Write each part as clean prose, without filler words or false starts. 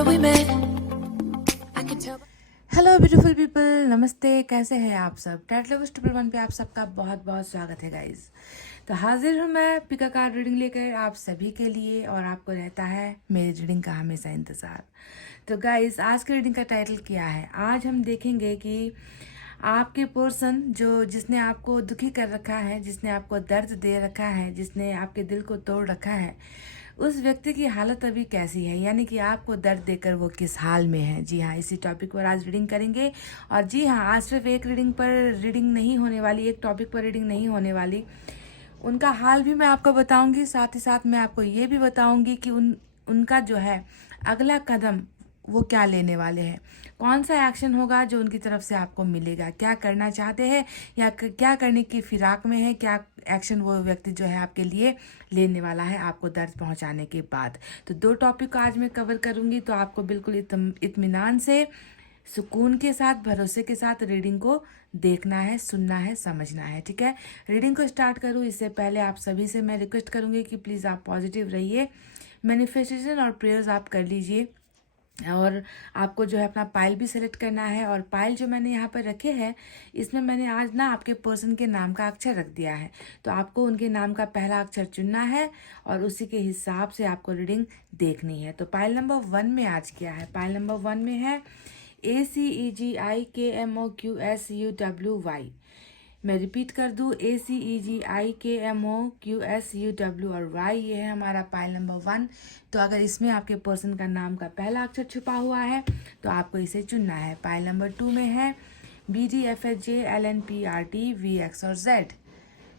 where we met. I can tell. Hello beautiful people, नमस्ते। कैसे हैं आप सब? टाइटल लवर्स 111 पे आप सबका बहुत बहुत स्वागत है गाइज। तो हाजिर हूँ मैं पिका कार्ड रीडिंग लेकर आप सभी के लिए, और आपको रहता है मेरी रीडिंग का हमेशा इंतज़ार। तो गाइज, आज की रीडिंग का टाइटल क्या है? आज हम देखेंगे कि आपके पर्सन जिसने आपको दुखी कर रखा है, जिसने आपको दर्द दे रखा है, जिसने आपके दिल को तोड़ रखा है, उस व्यक्ति की हालत अभी कैसी है, यानी कि आपको दर्द देकर वो किस हाल में है। जी हाँ, इसी टॉपिक पर आज रीडिंग करेंगे। और जी हाँ, आज सिर्फ एक रीडिंग नहीं होने वाली, एक टॉपिक पर रीडिंग नहीं होने वाली, उनका हाल भी मैं आपको बताऊंगी। साथ ही साथ मैं आपको ये भी बताऊंगी कि उनका जो है अगला कदम वो क्या लेने वाले हैं, कौन सा एक्शन होगा जो उनकी तरफ से आपको मिलेगा, क्या करना चाहते हैं या क्या करने की फिराक में है, क्या एक्शन वो व्यक्ति जो है आपके लिए लेने वाला है आपको दर्द पहुंचाने के बाद। तो दो टॉपिक को आज मैं कवर करूंगी, तो आपको बिल्कुल इत्मीनान से, सुकून के साथ, भरोसे के साथ रीडिंग को देखना है, सुनना है, समझना है। ठीक है, रीडिंग को स्टार्ट करूँ इससे पहले आप सभी से मैं रिक्वेस्ट करूंगी कि प्लीज़ आप पॉजिटिव रहिए, मैनिफेस्टेशन और प्रेयर्स आप कर लीजिए। और आपको जो है अपना पाइल भी सेलेक्ट करना है, और पाइल जो मैंने यहाँ पर रखे हैं इसमें मैंने आज ना आपके पर्सन के नाम का अक्षर रख दिया है। तो आपको उनके नाम का पहला अक्षर चुनना है और उसी के हिसाब से आपको रीडिंग देखनी है। तो पाइल नंबर 1 में आज क्या है? पाइल नंबर 1 में है ACEGIKMOQSUWY। मैं रिपीट कर दूँ, ACEGIKMOQSUW और Y, ये है हमारा पाइल नंबर 1। तो अगर इसमें आपके पर्सन का नाम का पहला अक्षर छुपा हुआ है तो आपको इसे चुनना है। पाइल नंबर 2 में है BDFHJLNPRT VX और Z।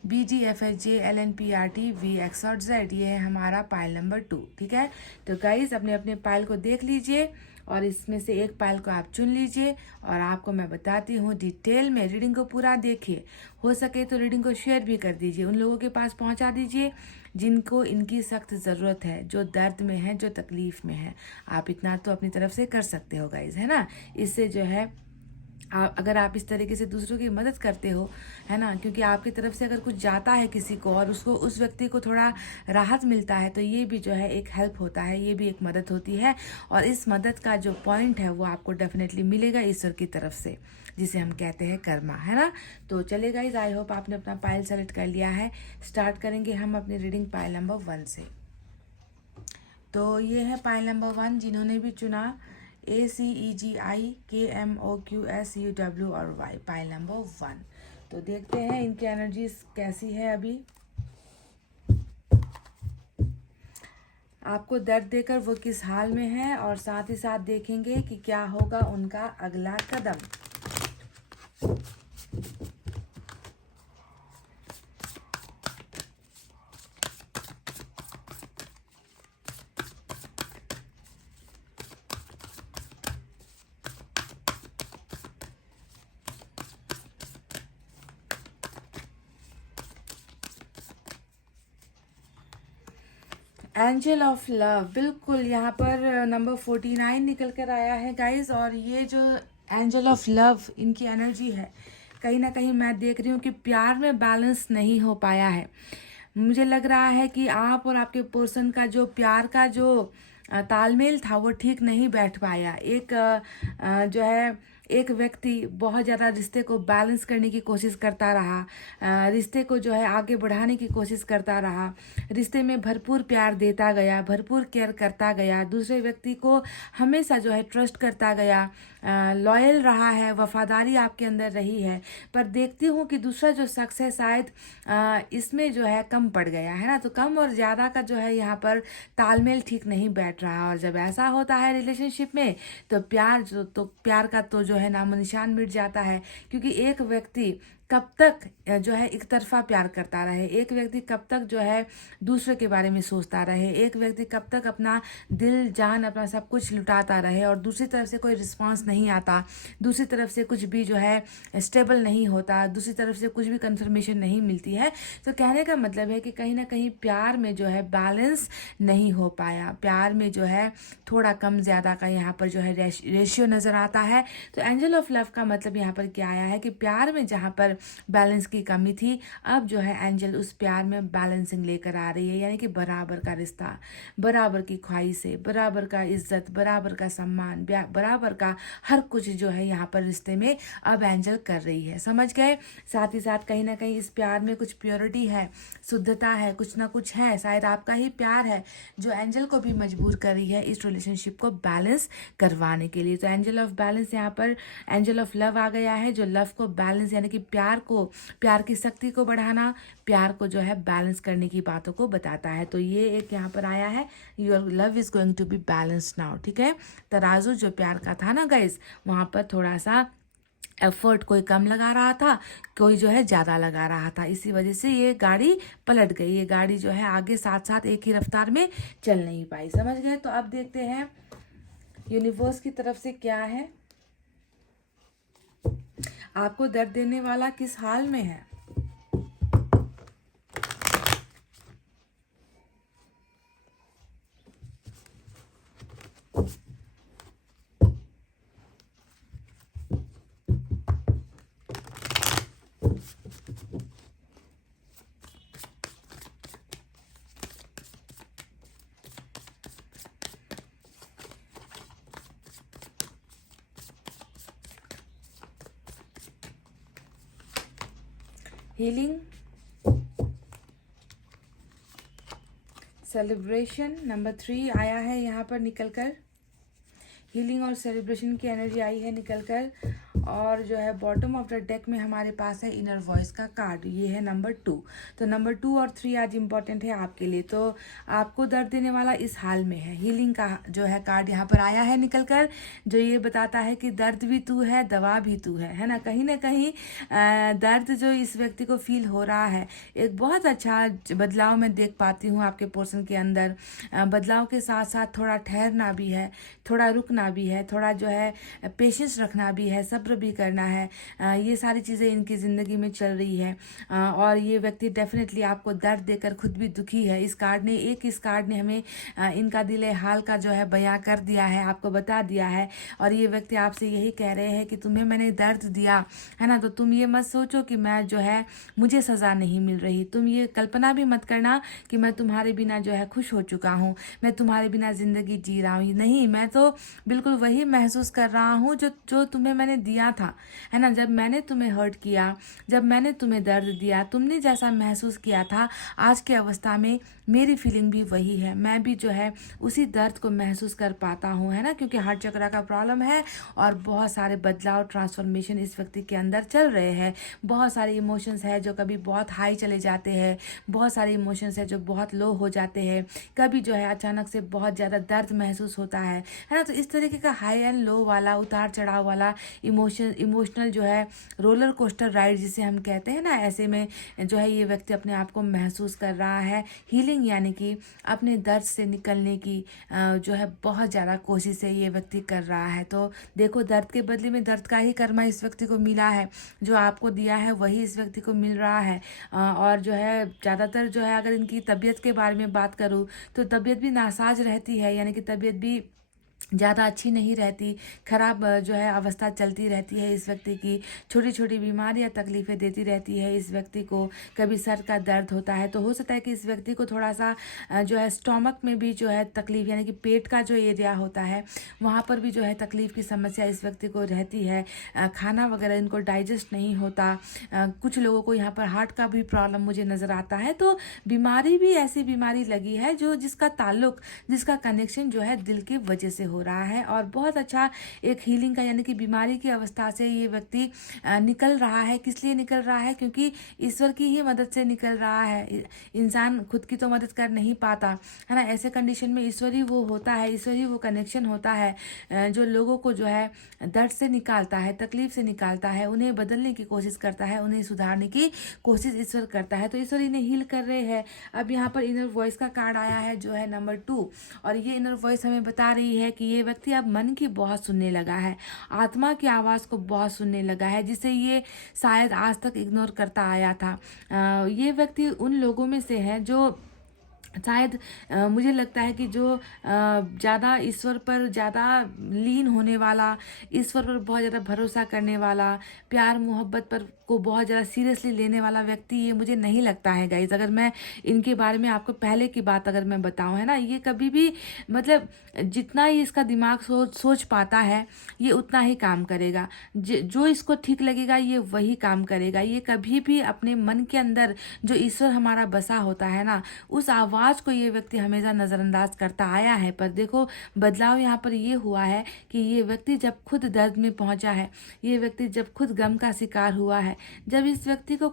BDFHJLNPRT VX और Z, ये है हमारा पाइल नंबर 2। ठीक है, तो गाइज अपने अपने पाइल को देख लीजिए और इसमें से एक पाइल को आप चुन लीजिए, और आपको मैं बताती हूँ डिटेल में। रीडिंग को पूरा देखिए, हो सके तो रीडिंग को शेयर भी कर दीजिए, उन लोगों के पास पहुँचा दीजिए जिनको इनकी सख्त ज़रूरत है, जो दर्द में है, जो तकलीफ़ में है। आप इतना तो अपनी तरफ से कर सकते हो गाइज, है ना। इससे जो है अगर आप इस तरीके से दूसरों की मदद करते हो, है ना, क्योंकि आपकी तरफ से अगर कुछ जाता है किसी को और उसको, उस व्यक्ति को थोड़ा राहत मिलता है, तो ये भी जो है एक हेल्प होता है, ये भी एक मदद होती है। और इस मदद का जो पॉइंट है वो आपको डेफिनेटली मिलेगा ईश्वर की तरफ से, जिसे हम कहते हैं कर्मा, है ना। तो चलिए गाइज, आई होप आपने अपना पाइल सेलेक्ट कर लिया है। स्टार्ट करेंगे हम अपनी रीडिंग पाइल नंबर 1 से। तो ये है पाइल नंबर 1, जिन्होंने भी चुना ACEGIKMOQSUW और Y, पाइल नंबर 1। तो देखते हैं इनकी एनर्जीज कैसी है अभी। आपको दर्द देकर वो किस हाल में है, और साथ ही साथ देखेंगे कि क्या होगा उनका अगला कदम। एंजल ऑफ लव, बिल्कुल यहाँ पर नंबर 49 निकल कर आया है गाइज। और ये जो एंजल ऑफ लव, इनकी एनर्जी है, कहीं ना कहीं मैं देख रही हूँ कि प्यार में बैलेंस नहीं हो पाया है। मुझे लग रहा है कि आप और आपके पर्सन का जो प्यार का जो तालमेल था वो ठीक नहीं बैठ पाया। जो है एक व्यक्ति बहुत ज़्यादा रिश्ते को बैलेंस करने की कोशिश करता रहा, रिश्ते को जो है आगे बढ़ाने की कोशिश करता रहा, रिश्ते में भरपूर प्यार देता गया, भरपूर केयर करता गया, दूसरे व्यक्ति को हमेशा जो है ट्रस्ट करता गया, लॉयल रहा है, वफादारी आपके अंदर रही है। पर देखती हूँ कि दूसरा जो शख्स है शायद इसमें जो है कम पड़ गया है ना। तो कम और ज़्यादा का जो है यहाँ पर तालमेल ठीक नहीं बैठ रहा, और जब ऐसा होता है रिलेशनशिप में तो प्यार का तो जो है नामो निशान मिट जाता है। क्योंकि एक व्यक्ति कब तक जो है एक तरफा प्यार करता रहे, एक व्यक्ति कब तक जो है दूसरे के बारे में सोचता रहे, एक व्यक्ति कब तक अपना दिल जान अपना सब कुछ लुटाता रहे और दूसरी तरफ से कोई रिस्पांस नहीं आता, दूसरी तरफ से कुछ भी जो है स्टेबल नहीं होता, दूसरी तरफ से कुछ भी कंफर्मेशन नहीं मिलती है। तो कहने का मतलब है कि कहीं ना कहीं प्यार में जो है बैलेंस नहीं हो पाया, प्यार में जो है थोड़ा कम ज़्यादा का यहाँ पर जो है रेशियो नज़र आता है। तो एंजल ऑफ लव का मतलब यहाँ पर क्या आया है कि प्यार में जहाँ पर बैलेंस की कमी थी, अब जो है एंजल उस प्यार में बैलेंसिंग लेकर आ रही है, यानी कि बराबर का रिश्ता, बराबर की ख्वाहिशें, बराबर का इज्जत, बराबर का सम्मान, बराबर का हर कुछ जो है यहाँ पर रिश्ते में अब एंजल कर रही है। समझ गए? साथ ही साथ कहीं ना कहीं इस प्यार में कुछ प्योरिटी है, शुद्धता है, कुछ ना कुछ है, शायद आपका ही प्यार है जो एंजल को भी मजबूर कर रही है इस रिलेशनशिप को बैलेंस करवाने के लिए। तो एंजल ऑफ बैलेंस यहाँ पर एंजल ऑफ लव आ गया है, जो लव को बैलेंस यानी कि प्यार की शक्ति को बढ़ाना, प्यार को जो है बैलेंस करने की बातों को बताता है। तो ये एक यहाँ पर आया है, your love is going to be balance now. ठीक है, तराजू जो प्यार का था ना गाइस, वहाँ पर थोड़ा सा एफर्ट कोई कम लगा रहा था, कोई जो है ज़्यादा लगा रहा था, इसी वजह से ये गाड़ी पलट गई। ये गाड़ी जो है आगे साथ साथ एक ही रफ्तार में चल नहीं पाई। समझ गए? तो अब देखते हैं यूनिवर्स की तरफ से क्या है, आपको दर्द देने वाला किस हाल में है। हीलिंग, सेलिब्रेशन, नंबर 3 आया है यहाँ पर निकल कर। हीलिंग और सेलिब्रेशन की एनर्जी आई है निकल कर। और जो है बॉटम ऑफ द डेक में हमारे पास है इनर वॉइस का कार्ड, ये है नंबर 2। तो नंबर 2 और 3 आज इम्पॉर्टेंट है आपके लिए। तो आपको दर्द देने वाला इस हाल में है, हीलिंग का जो है कार्ड यहाँ पर आया है निकल कर, जो ये बताता है कि दर्द भी तू है, दवा भी तू है ना। कहीं ना कहीं दर्द जो इस व्यक्ति को फील हो रहा है, एक बहुत अच्छा बदलाव मैं देख पाती हूँ आपके पोर्शन के अंदर। बदलाव के साथ साथ थोड़ा ठहरना भी है, थोड़ा रुकना भी है, थोड़ा जो है पेशेंस रखना भी है, सब्र भी करना है। ये सारी चीज़ें इनकी ज़िंदगी में चल रही है। और ये व्यक्ति डेफिनेटली आपको दर्द देकर खुद भी दुखी है। इस कार्ड ने हमें इनका दिल हाल का जो है बयां कर दिया है, आपको बता दिया है। और ये व्यक्ति आपसे यही कह रहे हैं कि तुम्हें मैंने दर्द दिया है ना, तो तुम ये मत सोचो कि मैं जो है मुझे सज़ा नहीं मिल रही। तुम ये कल्पना भी मत करना कि मैं तुम्हारे बिना जो है खुश हो चुका हूँ, मैं तुम्हारे बिना ज़िंदगी जी रहा हूँ। नहीं, मैं तो बिल्कुल वही महसूस कर रहा हूँ जो तुम्हें मैंने दिया था, है ना। जब मैंने तुम्हें हर्ट किया, जब मैंने तुम्हें दर्द दिया, तुमने जैसा महसूस किया था, आज की अवस्था में मेरी फीलिंग भी वही है। मैं भी जो है उसी दर्द को महसूस कर पाता हूँ, है ना, क्योंकि हार्ट चक्र का प्रॉब्लम है और बहुत सारे बदलाव, ट्रांसफॉर्मेशन इस व्यक्ति के अंदर चल रहे हैं। बहुत सारे इमोशंस है जो कभी बहुत हाई चले जाते हैं, बहुत सारे इमोशंस है जो बहुत लो हो जाते हैं, कभी जो है अचानक से बहुत ज़्यादा दर्द महसूस होता है ना। तो इस तरीके का हाई एंड लो वाला, उतार चढ़ाव वाला इमोशनल जो है रोलर कोस्टर राइड जिसे हम कहते हैं ना, ऐसे में जो है ये व्यक्ति अपने आप को महसूस कर रहा है। हीलिंग यानी कि अपने दर्द से निकलने की जो है बहुत ज़्यादा कोशिश है ये व्यक्ति कर रहा है। तो देखो, दर्द के बदले में दर्द का ही कर्मा इस व्यक्ति को मिला है, जो आपको दिया है वही इस व्यक्ति को मिल रहा है। और जो है ज़्यादातर जो है अगर इनकी तबीयत के बारे में बात करूँ तो तबीयत भी नासाज रहती है, यानी कि तबीयत भी ज़्यादा अच्छी नहीं रहती, खराब जो है अवस्था चलती रहती है इस व्यक्ति की। छोटी छोटी बीमारियां तकलीफ़ें देती रहती है इस व्यक्ति को। कभी सर का दर्द होता है, तो हो सकता है कि इस व्यक्ति को थोड़ा सा जो है स्टोमक में भी जो है तकलीफ, यानी कि पेट का जो एरिया होता है वहाँ पर भी जो है तकलीफ़ की समस्या इस व्यक्ति को रहती है। खाना वगैरह इनको डाइजेस्ट नहीं होता। कुछ लोगों को यहाँ पर हार्ट का भी प्रॉब्लम मुझे नज़र आता है। तो बीमारी भी ऐसी बीमारी लगी है जो जिसका ताल्लुक, जिसका कनेक्शन जो है दिल की वजह से हो रहा है। और बहुत अच्छा एक हीलिंग का, यानी कि बीमारी की अवस्था से ये व्यक्ति निकल रहा है। किस लिए निकल रहा है? क्योंकि ईश्वर की ही मदद से निकल रहा है। इंसान खुद की तो मदद कर नहीं पाता, है ना। ऐसे कंडीशन में ईश्वर ही वो होता है, ईश्वर ही वो कनेक्शन होता है जो लोगों को जो है दर्द से निकालता है, तकलीफ से निकालता है, उन्हें बदलने की कोशिश करता है, उन्हें सुधारने की कोशिश ईश्वर करता है। तो ईश्वर इन्हें हील कर रहे हैं। अब यहाँ पर इनर वॉइस का कार्ड आया है जो है नंबर 2, और ये इनर वॉइस हमें बता रही है कि ये व्यक्ति अब मन की बहुत सुनने लगा है, आत्मा की आवाज़ को बहुत सुनने लगा है, जिसे ये शायद आज तक इग्नोर करता आया था। ये व्यक्ति उन लोगों में से है जो शायद मुझे लगता है कि जो ज़्यादा ईश्वर पर ज़्यादा लीन होने वाला, ईश्वर पर बहुत ज़्यादा भरोसा करने वाला, प्यार मोहब्बत पर को बहुत ज़्यादा सीरियसली लेने वाला व्यक्ति ये मुझे नहीं लगता है गाइज। अगर मैं इनके बारे में आपको पहले की बात अगर मैं बताऊं, है ना, ये कभी भी मतलब जितना ही इसका दिमाग सोच पाता है ये उतना ही काम करेगा। जो इसको ठीक लगेगा ये वही काम करेगा। ये कभी भी अपने मन के अंदर जो ईश्वर हमारा बसा होता है ना, उस आवाज़ को ये व्यक्ति हमेशा नज़रअंदाज करता आया है। पर देखो बदलाव यहाँ पर ये हुआ है कि ये व्यक्ति जब खुद दर्द में पहुंचा है, ये व्यक्ति जब खुद गम का शिकार हुआ है, जब इस व्यक्ति को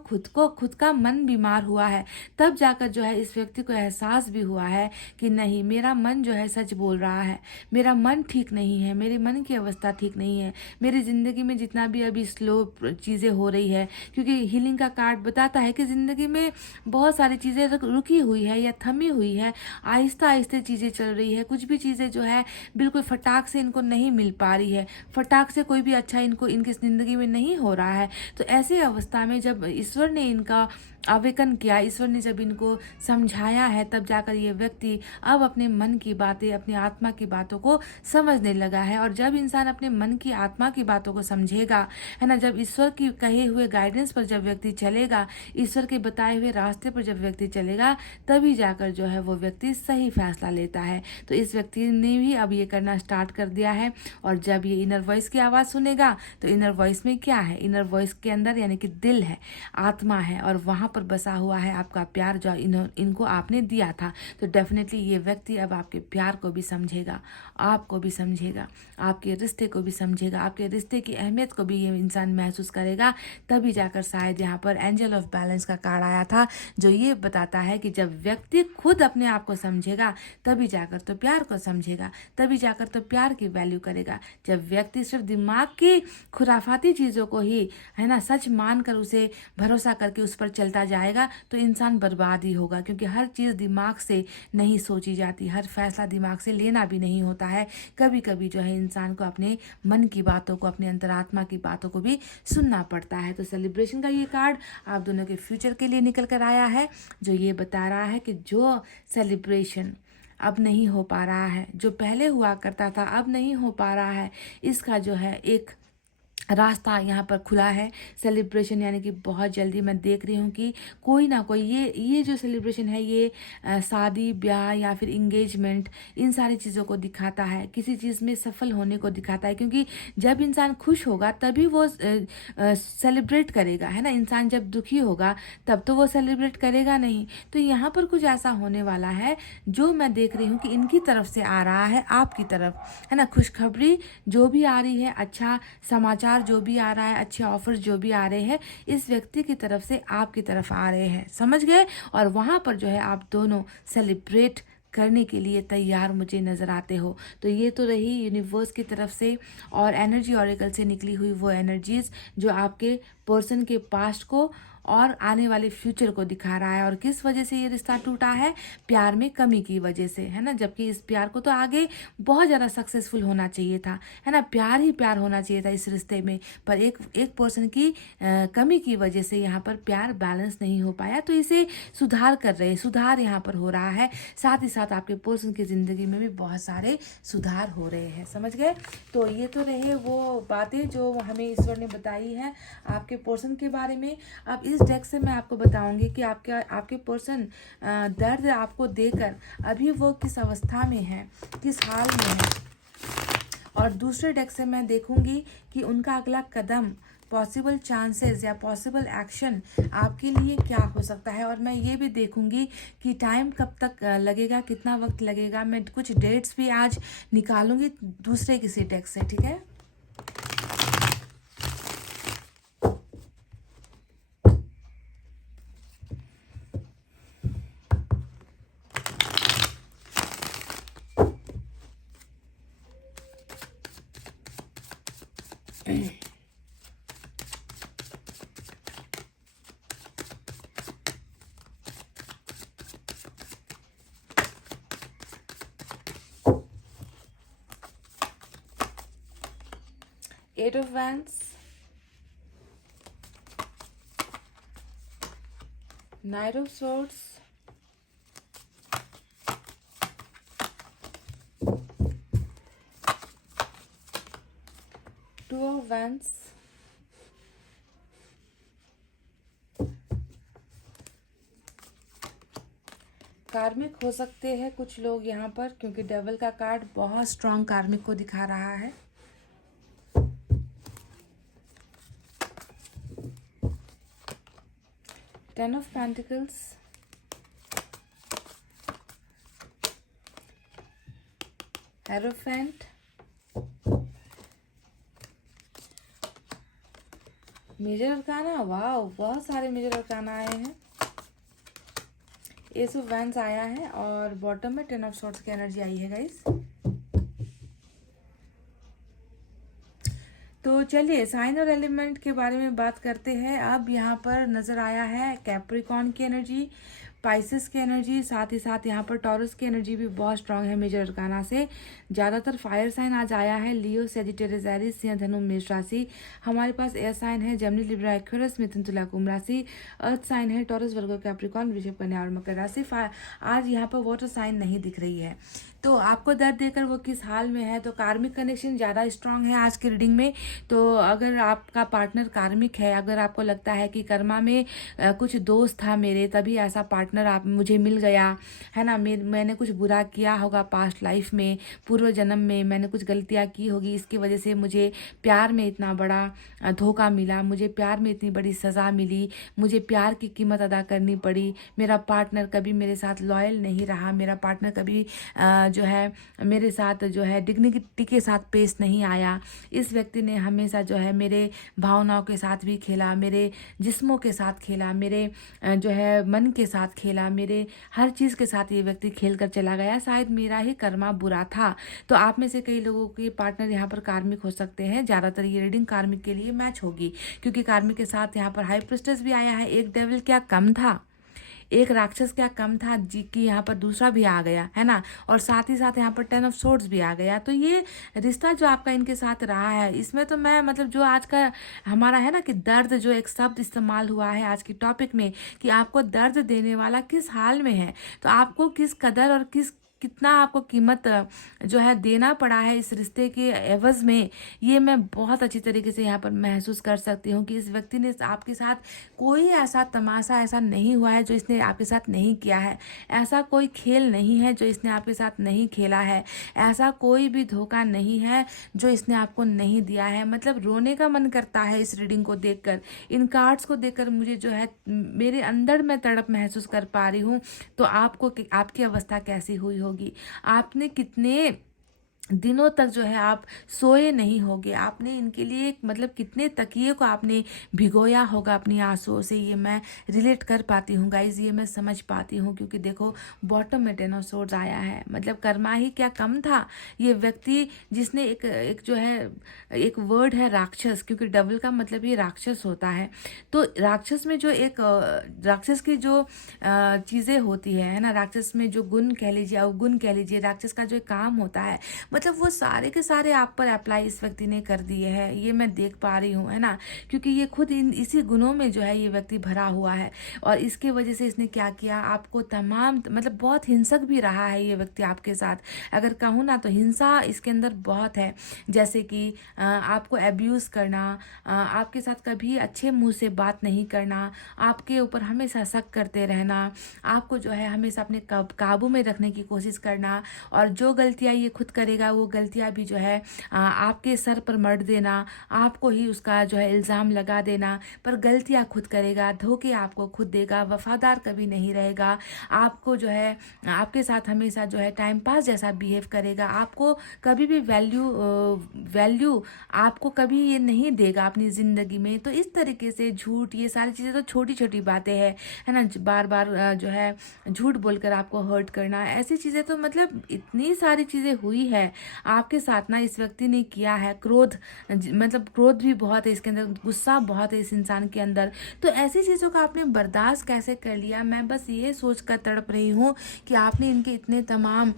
खुद का मन बीमार हुआ है, तब जाकर जो है इस व्यक्ति को एहसास भी हुआ है कि नहीं, मेरा मन जो है सच बोल रहा है, मेरा मन ठीक नहीं है, मेरे मन की अवस्था ठीक नहीं है, मेरी ज़िंदगी में जितना भी अभी स्लो चीज़ें हो रही है, क्योंकि हीलिंग का कार्ड बताता है कि ज़िंदगी में बहुत सारी चीज़ें रुकी हुई है या थमी हुई है, आहिस्ता आहिस्ता चीज़ें चल रही है। कुछ भी चीज़ें जो है बिल्कुल फटाक से इनको नहीं मिल पा रही है, फटाक से कोई भी अच्छा इनको इनकी ज़िंदगी में नहीं हो रहा है। तो ऐसे अवस्था में जब ईश्वर ने इनका आवेदन किया, ईश्वर ने जब इनको समझाया है, तब जाकर ये व्यक्ति अब अपने मन की बातें, अपनी आत्मा की बातों को समझने लगा है। और जब इंसान अपने मन की आत्मा की बातों को समझेगा, है ना, जब ईश्वर की कहे हुए गाइडेंस पर जब व्यक्ति चलेगा, ईश्वर के बताए हुए रास्ते पर जब व्यक्ति चलेगा, तभी जाकर जो है वो व्यक्ति सही फैसला लेता है। तो इस व्यक्ति ने भी अब ये करना स्टार्ट कर दिया है। और जब ये इनर वॉइस की आवाज़ सुनेगा, तो इनर वॉइस में क्या है, इनर वॉइस के अंदर यानी कि दिल है, आत्मा है, और वहाँ पर बसा हुआ है आपका प्यार जो इनको आपने दिया था। तो डेफिनेटली ये व्यक्ति अब आपके प्यार को भी समझेगा, आपको भी समझेगा, आपके रिश्ते को भी समझेगा, आपके रिश्ते की अहमियत को भी ये इंसान महसूस करेगा। तभी जाकर शायद यहाँ पर एंजल ऑफ बैलेंस का कार्ड आया था, जो ये बताता है कि जब व्यक्ति खुद अपने आप को समझेगा, तभी जाकर तो प्यार को समझेगा, तभी जाकर तो प्यार की वैल्यू करेगा। जब व्यक्ति सिर्फ दिमाग की खुराफाती चीज़ों को ही, है ना, सच मानकर उसे भरोसा करके उस पर चलता जाएगा, तो इंसान बर्बाद ही होगा। क्योंकि हर चीज़ दिमाग से नहीं सोची जाती, हर फैसला दिमाग से लेना भी नहीं होता है। कभी कभी जो है इंसान को अपने मन की बातों को, अपने अंतरात्मा की बातों को भी सुनना पड़ता है। तो सेलिब्रेशन का ये कार्ड आप दोनों के फ्यूचर के लिए निकल कर आया है, जो ये बता रहा है कि जो सेलिब्रेशन अब नहीं हो पा रहा है, जो पहले हुआ करता था अब नहीं हो पा रहा है, इसका जो है एक रास्ता यहाँ पर खुला है। सेलिब्रेशन यानी कि बहुत जल्दी मैं देख रही हूँ कि कोई ना कोई ये जो सेलिब्रेशन है, ये शादी ब्याह या फिर इंगेजमेंट, इन सारी चीज़ों को दिखाता है, किसी चीज़ में सफल होने को दिखाता है। क्योंकि जब इंसान खुश होगा तभी वो सेलिब्रेट करेगा, है ना। इंसान जब दुखी होगा तब तो वो सेलिब्रेट करेगा नहीं। तो यहाँ पर कुछ ऐसा होने वाला है जो मैं देख रही हूँ कि इनकी तरफ से आ रहा है आपकी तरफ, है ना। खुशखबरी जो भी आ रही है, अच्छा समाचार जो भी आ रहा है, अच्छे ऑफर्स जो भी आ रहे हैं, इस व्यक्ति की तरफ से आपकी तरफ आ रहे हैं, समझ गए। और वहाँ पर जो है आप दोनों सेलिब्रेट करने के लिए तैयार मुझे नज़र आते हो। तो ये तो रही यूनिवर्स की तरफ से और एनर्जी ऑरेकल से निकली हुई वो एनर्जीज जो आपके पर्सन के पास्ट को और आने वाले फ्यूचर को दिखा रहा है। और किस वजह से ये रिश्ता टूटा है, प्यार में कमी की वजह से, है ना। जबकि इस प्यार को तो आगे बहुत ज़्यादा सक्सेसफुल होना चाहिए था, है ना, प्यार ही प्यार होना चाहिए था इस रिश्ते में। पर एक पर्सन की कमी की वजह से यहाँ पर प्यार बैलेंस नहीं हो पाया। तो इसे सुधार यहाँ पर हो रहा है। साथ ही साथ आपके पर्सन की ज़िंदगी में भी बहुत सारे सुधार हो रहे हैं, समझ गए। तो ये तो रहे वो बातें जो हमें ईश्वर ने बताई है आपके पर्सन के बारे में। अब इस डेक से मैं आपको बताऊंगी कि आपके पर्सन दर्द आपको देकर अभी वो किस अवस्था में है, किस हाल में है। और दूसरे डेक से मैं देखूंगी कि उनका अगला कदम, पॉसिबल चांसेस या पॉसिबल एक्शन आपके लिए क्या हो सकता है। और मैं ये भी देखूंगी कि टाइम कब तक लगेगा, कितना वक्त लगेगा। मैं कुछ डेट्स भी आज निकालूंगी दूसरे किसी डेक से, ठीक है। Eight of Wands, Knight of Swords, two of wands, कार्मिक हो सकते हैं कुछ लोग यहाँ पर, क्योंकि डेविल का कार्ड बहुत स्ट्रांग कार्मिक को दिखा रहा है। Ten of pentacles, hierophant, major arcana. वाह, बहुत सारे मेजर अरकाना आए हैं। एस ऑफ वैंड्स आया है और बॉटम में 10 ऑफ सॉर्ड्स की एनर्जी आई है गाइस। तो चलिए साइन और एलिमेंट के बारे में बात करते हैं। अब यहाँ पर नज़र आया है कैप्रिकॉर्न की एनर्जी, पाइसेस की एनर्जी, साथ ही साथ यहाँ पर टॉरस की एनर्जी भी बहुत स्ट्रांग है मेजर अरकाना से। ज़्यादातर फायर साइन आज आया है, लियो, सेजिटेरियस, एरीज, सिंह, धनु, मेष राशि। हमारे पास एयर साइन है जेमिनी, लिब्रा, एक्वेरियस, मिथुन, तुला, कुंभ राशि। अर्थ साइन है टॉरस, वर्गो, कैप्रिकॉर्न, वृषभ, कन्या और मकर राशि। आज यहाँ पर वाटर साइन नहीं दिख रही है। तो आपको दर्द देकर वो किस हाल में है, तो कार्मिक कनेक्शन ज़्यादा स्ट्रांग है आज की रीडिंग में। तो अगर आपका पार्टनर कार्मिक है, अगर आपको लगता है कि कर्मा में कुछ दोष था मेरे, तभी ऐसा पार्टनर आप मुझे मिल गया है ना, मैंने कुछ बुरा किया होगा पास्ट लाइफ में, पूर्व जन्म में मैंने कुछ गलतियाँ की होगी, इसकी वजह से मुझे प्यार में इतना बड़ा धोखा मिला, मुझे प्यार में इतनी बड़ी सज़ा मिली, मुझे प्यार की कीमत अदा करनी पड़ी, मेरा पार्टनर कभी मेरे साथ लॉयल नहीं रहा, मेरा पार्टनर कभी जो है मेरे साथ जो है डिग्निटी के साथ पेश नहीं आया। इस व्यक्ति ने हमेशा जो है मेरे भावनाओं के साथ भी खेला, मेरे जिस्मों के साथ खेला, मेरे जो है मन के साथ खेला, मेरे हर चीज़ के साथ ये व्यक्ति खेल कर चला गया। शायद मेरा ही कर्मा बुरा था। तो आप में से कई लोगों के पार्टनर यहाँ पर कार्मिक हो सकते हैं। ज़्यादातर ये रीडिंग कार्मिक के लिए मैच होगी, क्योंकि कार्मिक के साथ यहाँ पर हाई प्रिस्टेस भी आया है। एक डेविल क्या कम था, एक राक्षस क्या कम था जी, कि यहाँ पर दूसरा भी आ गया है ना, और साथ ही साथ यहाँ पर 10 ऑफ सोर्ड्स भी आ गया। तो ये रिश्ता जो आपका इनके साथ रहा है, इसमें तो मैं मतलब जो आज का हमारा है ना कि दर्द, जो एक शब्द इस्तेमाल हुआ है आज की टॉपिक में, कि आपको दर्द देने वाला किस हाल में है, तो आपको किस कदर और कितना आपको कीमत जो है देना पड़ा है इस रिश्ते के एवज में, ये मैं बहुत अच्छी तरीके से यहाँ पर महसूस कर सकती हूँ कि इस व्यक्ति ने आपके साथ कोई ऐसा तमाशा ऐसा नहीं हुआ है जो इसने आपके साथ नहीं किया है, ऐसा कोई खेल नहीं है जो इसने आपके साथ नहीं खेला है, ऐसा कोई भी धोखा नहीं है जो इसने आपको नहीं दिया है। मतलब रोने का मन करता है इस रीडिंग को देखकर, इन कार्ड्स को देखकर मुझे जो है मेरे अंदर मैं तड़प महसूस कर पा रही हूँ। तो आपको आपकी अवस्था कैसी हुई होगी, आपने कितने दिनों तक जो है आप सोए नहीं होगे, आपने इनके लिए मतलब कितने तकिए को आपने भिगोया होगा अपनी आंसुओं से, ये मैं रिलेट कर पाती हूँ गाइज, ये मैं समझ पाती हूँ। क्योंकि देखो बॉटम में 10 ऑफ सोर्ड्स आया है, मतलब कर्मा ही क्या कम था। ये व्यक्ति जिसने एक जो है एक वर्ड है राक्षस, क्योंकि डबल का मतलब ये राक्षस होता है। तो राक्षस में जो एक राक्षस की जो चीज़ें होती है ना, राक्षस में जो गुण कह लीजिए, अवगुण कह लीजिए, राक्षस का जो काम होता है, मतलब वो सारे के सारे आप पर अप्लाई इस व्यक्ति ने कर दिए हैं, ये मैं देख पा रही हूँ है ना। क्योंकि ये खुद इसी गुणों में जो है ये व्यक्ति भरा हुआ है, और इसके वजह से इसने क्या किया, आपको तमाम मतलब बहुत हिंसक भी रहा है ये व्यक्ति आपके साथ। अगर कहूँ ना तो हिंसा इसके अंदर बहुत है, जैसे कि आपको एब्यूज़ करना, आपके साथ कभी अच्छे मुँह से बात नहीं करना, आपके ऊपर हमेशा शक करते रहना, आपको जो है हमेशा अपने काबू में रखने की कोशिश करना, और जो गलतियाँ ये खुद करेगा वो गलतियां भी जो है आपके सर पर मढ़ देना, आपको ही उसका जो है इल्ज़ाम लगा देना, पर गलतियां खुद करेगा, धोखे आपको खुद देगा, वफादार कभी नहीं रहेगा, आपको जो है आपके साथ हमेशा जो है टाइम पास जैसा बिहेव करेगा, आपको कभी भी वैल्यू आपको कभी ये नहीं देगा अपनी ज़िंदगी में। तो इस तरीके से झूठ, ये सारी चीज़ें तो छोटी छोटी बातें हैं है ना, बार बार जो है झूठ बोलकर आपको हर्ट करना, ऐसी चीज़ें तो मतलब इतनी सारी चीज़ें हुई है आपके साथ ना, इस व्यक्ति ने किया है। क्रोध, मतलब क्रोध भी बहुत है इसके अंदर, गुस्सा बहुत है इस इंसान के अंदर। तो ऐसी चीज़ों का आपने बर्दाश्त कैसे कर लिया, मैं बस ये सोच कर तड़प रही हूँ कि आपने इनके इतने तमाम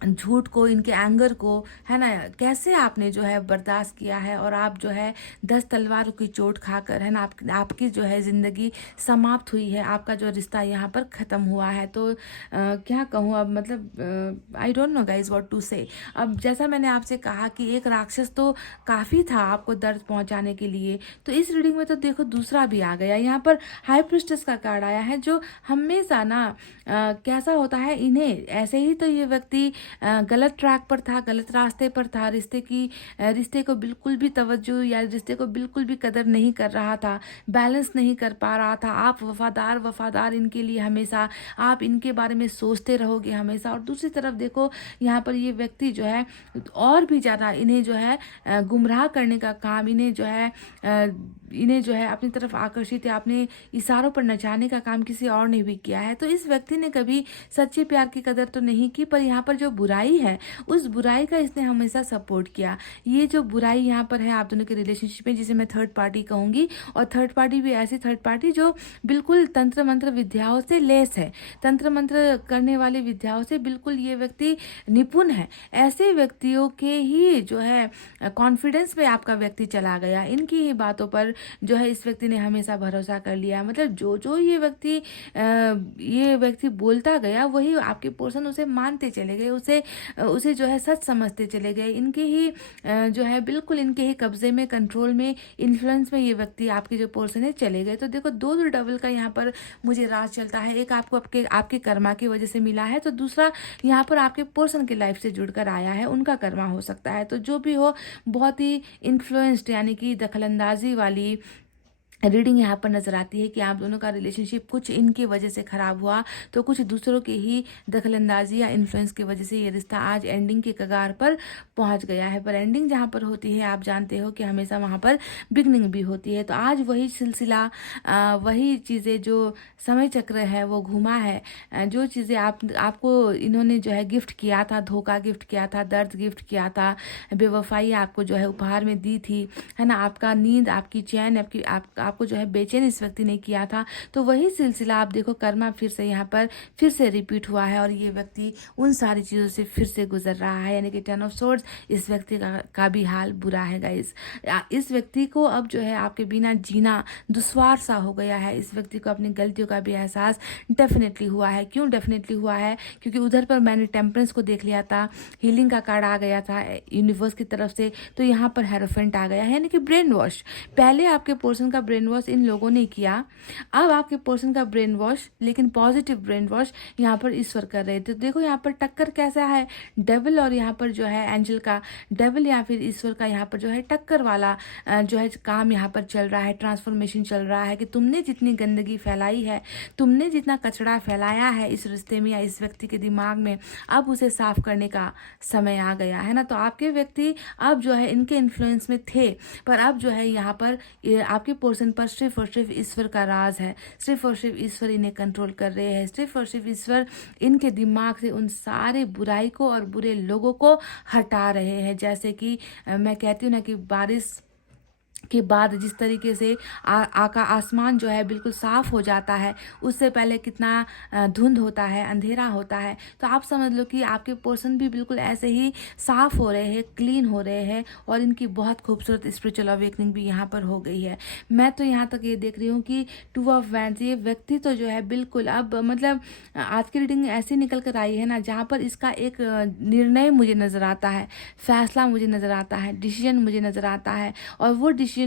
झूठ को, इनके एंगर को, है ना, कैसे आपने जो है बर्दाश्त किया है, और आप जो है 10 तलवारों की चोट खाकर, है ना, आपकी जो है ज़िंदगी समाप्त हुई है, आपका जो रिश्ता यहाँ पर ख़त्म हुआ है। तो क्या कहूँ अब, मतलब I don't know guys what to say. अब जैसा मैंने आपसे कहा कि एक राक्षस तो काफ़ी था आपको दर्द पहुँचाने के लिए, तो इस रीडिंग में तो देखो दूसरा भी आ गया। यहाँ पर हाई प्रिस्टेस का कार्ड आया है, जो हमेशा ना कैसा होता है, इन्हें ऐसे ही तो ये व्यक्ति गलत ट्रैक पर था, गलत रास्ते पर था, रिश्ते को बिल्कुल भी तवज्जो या रिश्ते को बिल्कुल भी कदर नहीं कर रहा था, बैलेंस नहीं कर पा रहा था। आप वफादार इनके लिए हमेशा, आप इनके बारे में सोचते रहोगे हमेशा। और दूसरी तरफ देखो यहाँ पर ये व्यक्ति जो है और भी ज़्यादा इन्हें जो है गुमराह करने का काम, इन्हें जो है अपनी तरफ आकर्षित या अपने इशारों पर नचाने का काम किसी और ने भी किया है। तो इस व्यक्ति ने कभी सच्चे प्यार की कदर तो नहीं की, पर यहाँ पर जो बुराई है उस बुराई का इसने हमेशा सपोर्ट किया। ये जो बुराई यहाँ पर है आप दोनों के रिलेशनशिप में, जिसे मैं थर्ड पार्टी कहूँगी, और थर्ड पार्टी भी ऐसी थर्ड पार्टी जो बिल्कुल तंत्र मंत्र विद्याओं से लेस है, तंत्र मंत्र करने वाली विद्याओं से बिल्कुल ये व्यक्ति निपुण है। ऐसे व्यक्तियों के ही जो है कॉन्फिडेंस में आपका व्यक्ति चला गया, इनकी ही बातों पर जो है इस व्यक्ति ने हमेशा भरोसा कर लिया। मतलब जो ये व्यक्ति बोलता गया वही आपके पर्सन उसे मानते चले गए, उसे जो है सच समझते चले गए। इनके ही जो है बिल्कुल इनके ही कब्जे में, कंट्रोल में, इन्फ्लुएंस में ये व्यक्ति आपके जो पर्सन है चले गए। तो देखो दो डबल का यहाँ पर मुझे राज चलता है। एक आपको आपके कर्मा की वजह से मिला है, तो दूसरा यहाँ पर आपके पर्सन की लाइफ से जुड़कर आया है, उनका कर्मा हो सकता है। तो जो भी हो, बहुत ही इन्फ्लुएंस्ड यानी कि दखलंदाजी वाली रीडिंग यहाँ पर नजर आती है कि आप दोनों का रिलेशनशिप कुछ इनकी वजह से खराब हुआ, तो कुछ दूसरों के ही दखलंदाजी या इन्फ्लुएंस की वजह से ये रिश्ता आज एंडिंग के कगार पर पहुंच गया है। पर एंडिंग जहाँ पर होती है आप जानते हो कि हमेशा वहाँ पर बिगनिंग भी होती है। तो आज वही सिलसिला, वही चीज़ें, जो समय चक्र है वो घूमा है, जो चीज़ें आपको इन्होंने जो है गिफ्ट किया था, धोखा गिफ्ट किया था, दर्द गिफ्ट किया था, बेवफाई आपको जो है उपहार में दी थी, है ना, आपका नींद, आपकी चैन, आपको जो है बेचैन इस व्यक्ति ने किया था। तो वही सिलसिला आप देखो कर्मा फिर से यहाँ पर फिर से रिपीट हुआ है, और ये व्यक्ति उन सारी चीज़ों से फिर से गुजर रहा है। यानी कि 10 ऑफ सोर्ड्स, इस व्यक्ति का भी हाल बुरा है गाइस। इस व्यक्ति को अब जो है आपके बिना जीना दुश्वार सा हो गया है। इस व्यक्ति को अपनी गलतियों का भी एहसास डेफिनेटली हुआ है। क्यों डेफिनेटली हुआ है? क्योंकि उधर पर मैंने टेम्परेंस को देख लिया था, हीलिंग का कार्ड आ गया था यूनिवर्स की तरफ से, तो यहाँ पर हेरोफेंट आ गया है, यानी कि ब्रेन वॉश। पहले आपके पोर्शन का ब्रेन वॉश इन लोगों ने किया, अब आपके पर्सन का ब्रेन वॉश, लेकिन पॉजिटिव ब्रेन वॉश यहाँ पर ईश्वर कर रहे थे। तो देखो यहाँ पर टक्कर कैसा है, डेविल और यहाँ पर जो है एंजल का, डेविल या फिर ईश्वर का यहाँ पर जो है टक्कर वाला जो है काम यहाँ पर चल रहा है, ट्रांसफॉर्मेशन चल रहा है कि तुमने जितनी गंदगी फैलाई है, तुमने जितना कचरा फैलाया है इस रिश्ते में या इस व्यक्ति के दिमाग में, अब उसे साफ करने का समय आ गया है ना। तो आपके व्यक्ति अब जो है इनके इन्फ्लुएंस में थे, पर अब जो है यहाँ पर आपके पर्सन पर सिर्फ और सिर्फ ईश्वर का राज है, सिर्फ और सिर्फ ईश्वर इन्हें कंट्रोल कर रहे हैं, सिर्फ और सिर्फ ईश्वर इनके दिमाग से उन सारे बुराई को और बुरे लोगों को हटा रहे हैं। जैसे कि मैं कहती हूँ ना कि बारिश के बाद जिस तरीके से आसमान जो है बिल्कुल साफ हो जाता है, उससे पहले कितना धुंध होता है, अंधेरा होता है, तो आप समझ लो कि आपके पर्सन भी बिल्कुल ऐसे ही साफ हो रहे हैं, क्लीन हो रहे हैं, और इनकी बहुत खूबसूरत स्पिरिचुअल अवेकनिंग भी यहाँ पर हो गई है। मैं तो यहाँ तक ये देख रही हूँ कि 2 ऑफ वैंड्स, ये व्यक्ति तो जो है बिल्कुल अब मतलब आज की रीडिंग ऐसी निकल कर आई है ना, जहाँ पर इसका एक निर्णय मुझे नज़र आता है, फैसला मुझे नज़र आता है, डिसीजन मुझे नज़र आता है, और वो डिसीजन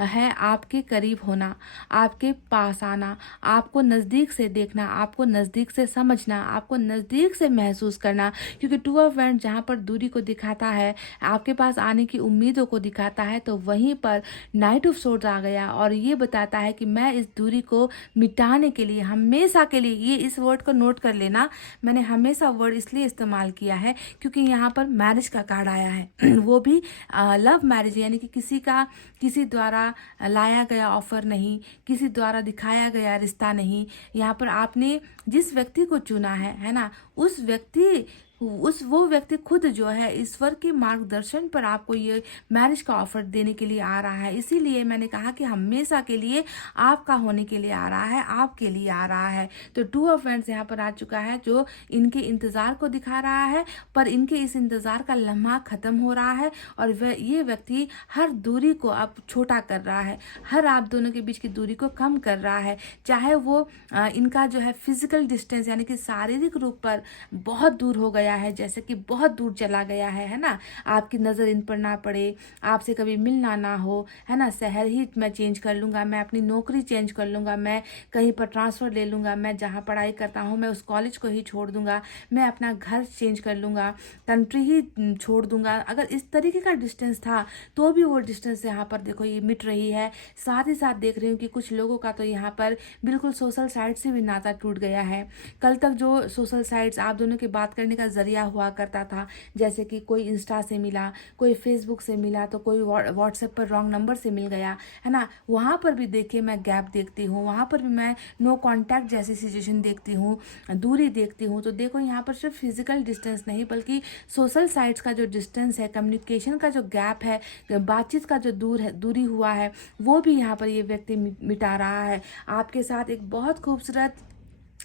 है आपके करीब होना, आपके पास आना, आपको नज़दीक से देखना, आपको नज़दीक से समझना, आपको नज़दीक से महसूस करना। क्योंकि 2 ऑफ वैंड्स जहाँ पर दूरी को दिखाता है, आपके पास आने की उम्मीदों को दिखाता है, तो वहीं पर नाइट ऑफ सोर्ड्स आ गया और ये बताता है कि मैं इस दूरी को मिटाने के लिए, हमेशा के लिए, ये इस वर्ड को नोट कर लेना, मैंने हमेशा वर्ड इसलिए इस्तेमाल किया है क्योंकि यहाँ पर मैरिज का कार्ड आया है वो भी लव मैरिज, यानी कि किसी द्वारा लाया गया ऑफर नहीं, किसी द्वारा दिखाया गया रिश्ता नहीं। यहाँ पर आपने जिस व्यक्ति को चुना है ना, उस व्यक्ति वो व्यक्ति खुद जो है ईश्वर के मार्गदर्शन पर आपको ये मैरिज का ऑफर देने के लिए आ रहा है। इसीलिए मैंने कहा कि हमेशा के लिए आपका होने के लिए आ रहा है, आपके लिए आ रहा है। तो टू ऑफ वैंड्स यहाँ पर आ चुका है जो इनके इंतजार को दिखा रहा है, पर इनके इस इंतजार का लम्हा खत्म हो रहा है और ये व्यक्ति हर दूरी को अब छोटा कर रहा है, हर आप दोनों के बीच की दूरी को कम कर रहा है। चाहे वो इनका जो है फिजिकल डिस्टेंस यानी कि शारीरिक रूप पर बहुत दूर हो गया है, जैसे कि बहुत दूर चला गया है ना, आपकी नज़र इन पर ना पड़े, आपसे कभी मिलना ना हो, है ना, शहर ही मैं चेंज कर लूँगा, मैं अपनी नौकरी चेंज कर लूँगा, मैं कहीं पर ट्रांसफ़र ले लूँगा, मैं जहाँ पढ़ाई करता हूँ मैं उस कॉलेज को ही छोड़ दूँगा, मैं अपना घर चेंज कर लूँगा, कंट्री ही छोड़ दूँगा। अगर इस तरीके का डिस्टेंस था तो भी वो डिस्टेंस यहाँ पर देखो ये मिट रही है। साथ ही साथ देख रही हूँ कि कुछ लोगों का तो यहाँ पर बिल्कुल सोशल साइट से भी नाता टूट गया है। कल तक जो सोशल साइट्स आप दोनों के बात करने का जरिया हुआ करता था, जैसे कि कोई इंस्टा से मिला, कोई फेसबुक से मिला, तो कोई व्हाट्सएप पर रॉन्ग नंबर से मिल गया, है ना, वहाँ पर भी देखिए मैं गैप देखती हूँ, वहाँ पर भी मैं नो कांटेक्ट जैसी सिचुएशन देखती हूँ, दूरी देखती हूँ। तो देखो यहाँ पर सिर्फ फिजिकल डिस्टेंस नहीं बल्कि सोशल साइट्स का जो डिस्टेंस है, कम्युनिकेशन का जो गैप है, बातचीत का जो दूरी हुआ है, वो भी यहाँ पर ये व्यक्ति मिटा रहा है। आपके साथ एक बहुत खूबसूरत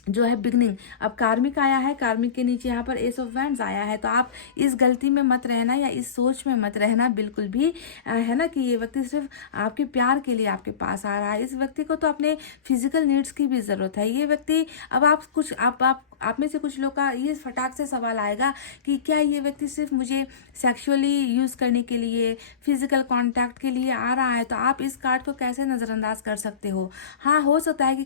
जो है बिगनिंग, अब कार्मिक आया है, कार्मिक के नीचे यहाँ पर एस ऑफ वैंड्स आया है। तो आप इस गलती में मत रहना या इस सोच में मत रहना बिल्कुल भी, है ना, कि ये व्यक्ति सिर्फ आपके प्यार के लिए आपके पास आ रहा है। इस व्यक्ति को तो अपने फिजिकल नीड्स की भी ज़रूरत है। ये व्यक्ति अब आप में से कुछ लोग का ये फटाक से सवाल आएगा कि क्या ये व्यक्ति सिर्फ मुझे सेक्सुअली यूज़ करने के लिए, फिजिकल कांटेक्ट के लिए आ रहा है। तो आप इस कार्ड को कैसे नज़रअंदाज कर सकते हो? हाँ, हो सकता है कि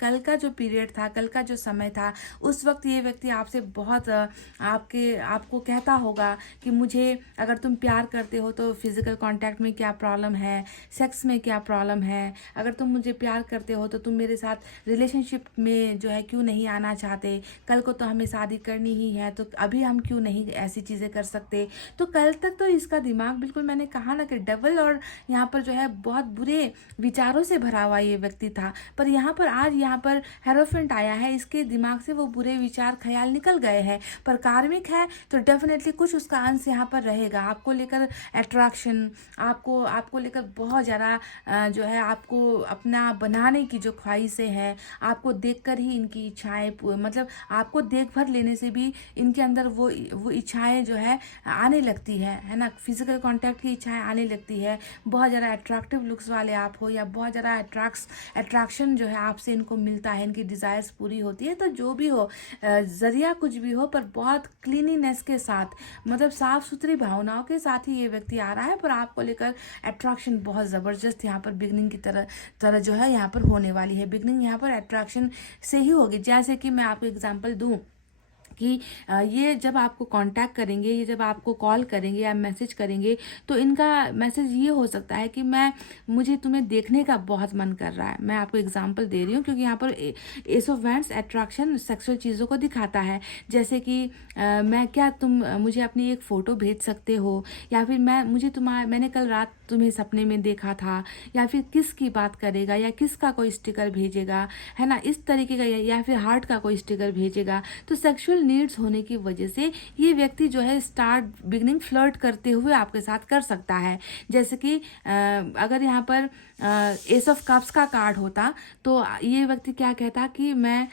कल का जो पीरियड था, कल का जो समय था, उस वक्त ये व्यक्ति आपसे बहुत आपको कहता होगा कि मुझे अगर तुम प्यार करते हो तो फिजिकल कांटेक्ट में क्या प्रॉब्लम है, सेक्स में क्या प्रॉब्लम है, अगर तुम मुझे प्यार करते हो तो तुम मेरे साथ रिलेशनशिप में जो है क्यों नहीं आना चाहते, कल को तो हमें शादी करनी ही है, तो अभी हम क्यों नहीं ऐसी चीज़ें कर सकते। तो कल तक तो इसका दिमाग बिल्कुल, मैंने कहा ना कि डबल और यहाँ पर जो है बहुत बुरे विचारों से भरा हुआ ये व्यक्ति था। पर यहाँ पर आज यहाँ पर हेरोफेंट आया है, इसके दिमाग से वो बुरे विचार ख्याल निकल गए हैं। पर कार्मिक है तो डेफिनेटली कुछ उसका अंश यहाँ पर रहेगा, आपको लेकर अट्रैक्शन, आपको लेकर बहुत ज़्यादा जो है आपको अपना बनाने की जो ख्वाहिशें हैं, आपको देखकर ही इनकी इच्छाएं, मतलब आपको देख भर लेने से भी इनके अंदर वो इच्छाएं जो है आने लगती है ना, फिजिकल कांटेक्ट की इच्छाएं आने लगती है। बहुत ज़्यादा अट्रैक्टिव लुक्स वाले आप हो या बहुत ज़्यादा अट्रैक्शन जो है आपसे इनको मिलता है, इनकी डिज़ायर्स पूरी होती है। तो जो भी हो, ज़रिया कुछ भी हो, पर बहुत क्लीनिनेस के साथ, मतलब साफ़ सुथरी भावनाओं के साथ ही ये व्यक्ति आ रहा है। पर आपको लेकर अट्रैक्शन बहुत ज़बरदस्त यहाँ पर बिगनिंग की तरह जो है यहाँ पर होने वाली है। बिगनिंग यहाँ पर अट्रैक्शन से ही होगी। जैसे कि मैं आपको एग्जांपल दूं कि ये जब आपको कांटेक्ट करेंगे, ये जब आपको कॉल करेंगे या मैसेज करेंगे, तो इनका मैसेज ये हो सकता है कि मुझे तुम्हें देखने का बहुत मन कर रहा है। मैं आपको एग्जांपल दे रही हूँ क्योंकि यहाँ पर S of wands attraction sexual चीज़ों को दिखाता है। जैसे कि तुम मुझे अपनी एक फ़ोटो भेज सकते हो, या फिर मैंने कल रात तुम्हें सपने में देखा था, या फिर किसकी बात करेगा या किसका कोई स्टिकर भेजेगा, है ना, इस तरीके का, या फिर हार्ट का कोई स्टिकर भेजेगा। तो सेक्सुअल नीड्स होने की वजह से ये व्यक्ति जो है बिगनिंग फ्लर्ट करते हुए आपके साथ कर सकता है। जैसे कि अगर यहाँ पर एस ऑफ कप्स का कार्ड होता तो ये व्यक्ति क्या कहता कि मैं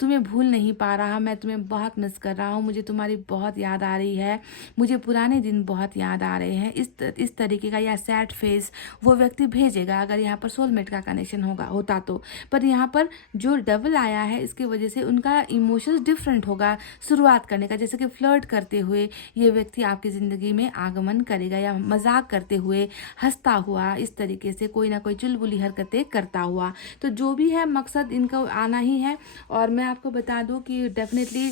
तुम्हें भूल नहीं पा रहा, मैं तुम्हें बहुत मिस कर रहा हूँ, मुझे तुम्हारी बहुत याद आ रही है, मुझे पुराने दिन बहुत याद आ रहे हैं, इस तरीके का या सैड फेस वो व्यक्ति भेजेगा अगर यहाँ पर सोलमेट का कनेक्शन होता तो। पर यहाँ पर जो डबल आया है इसकी वजह से उनका इमोशंस डिफरेंट होगा शुरुआत करने का। जैसे कि फ्लर्ट करते हुए ये व्यक्ति आपकी ज़िंदगी में आगमन करेगा, या मजाक करते हुए, हंसता हुआ, इस तरीके से कोई ना कोई चुलबुली हरकतें करता हुआ। तो जो भी है मकसद इनका आना ही है। और मैं आपको बता दूं कि डेफिनेटली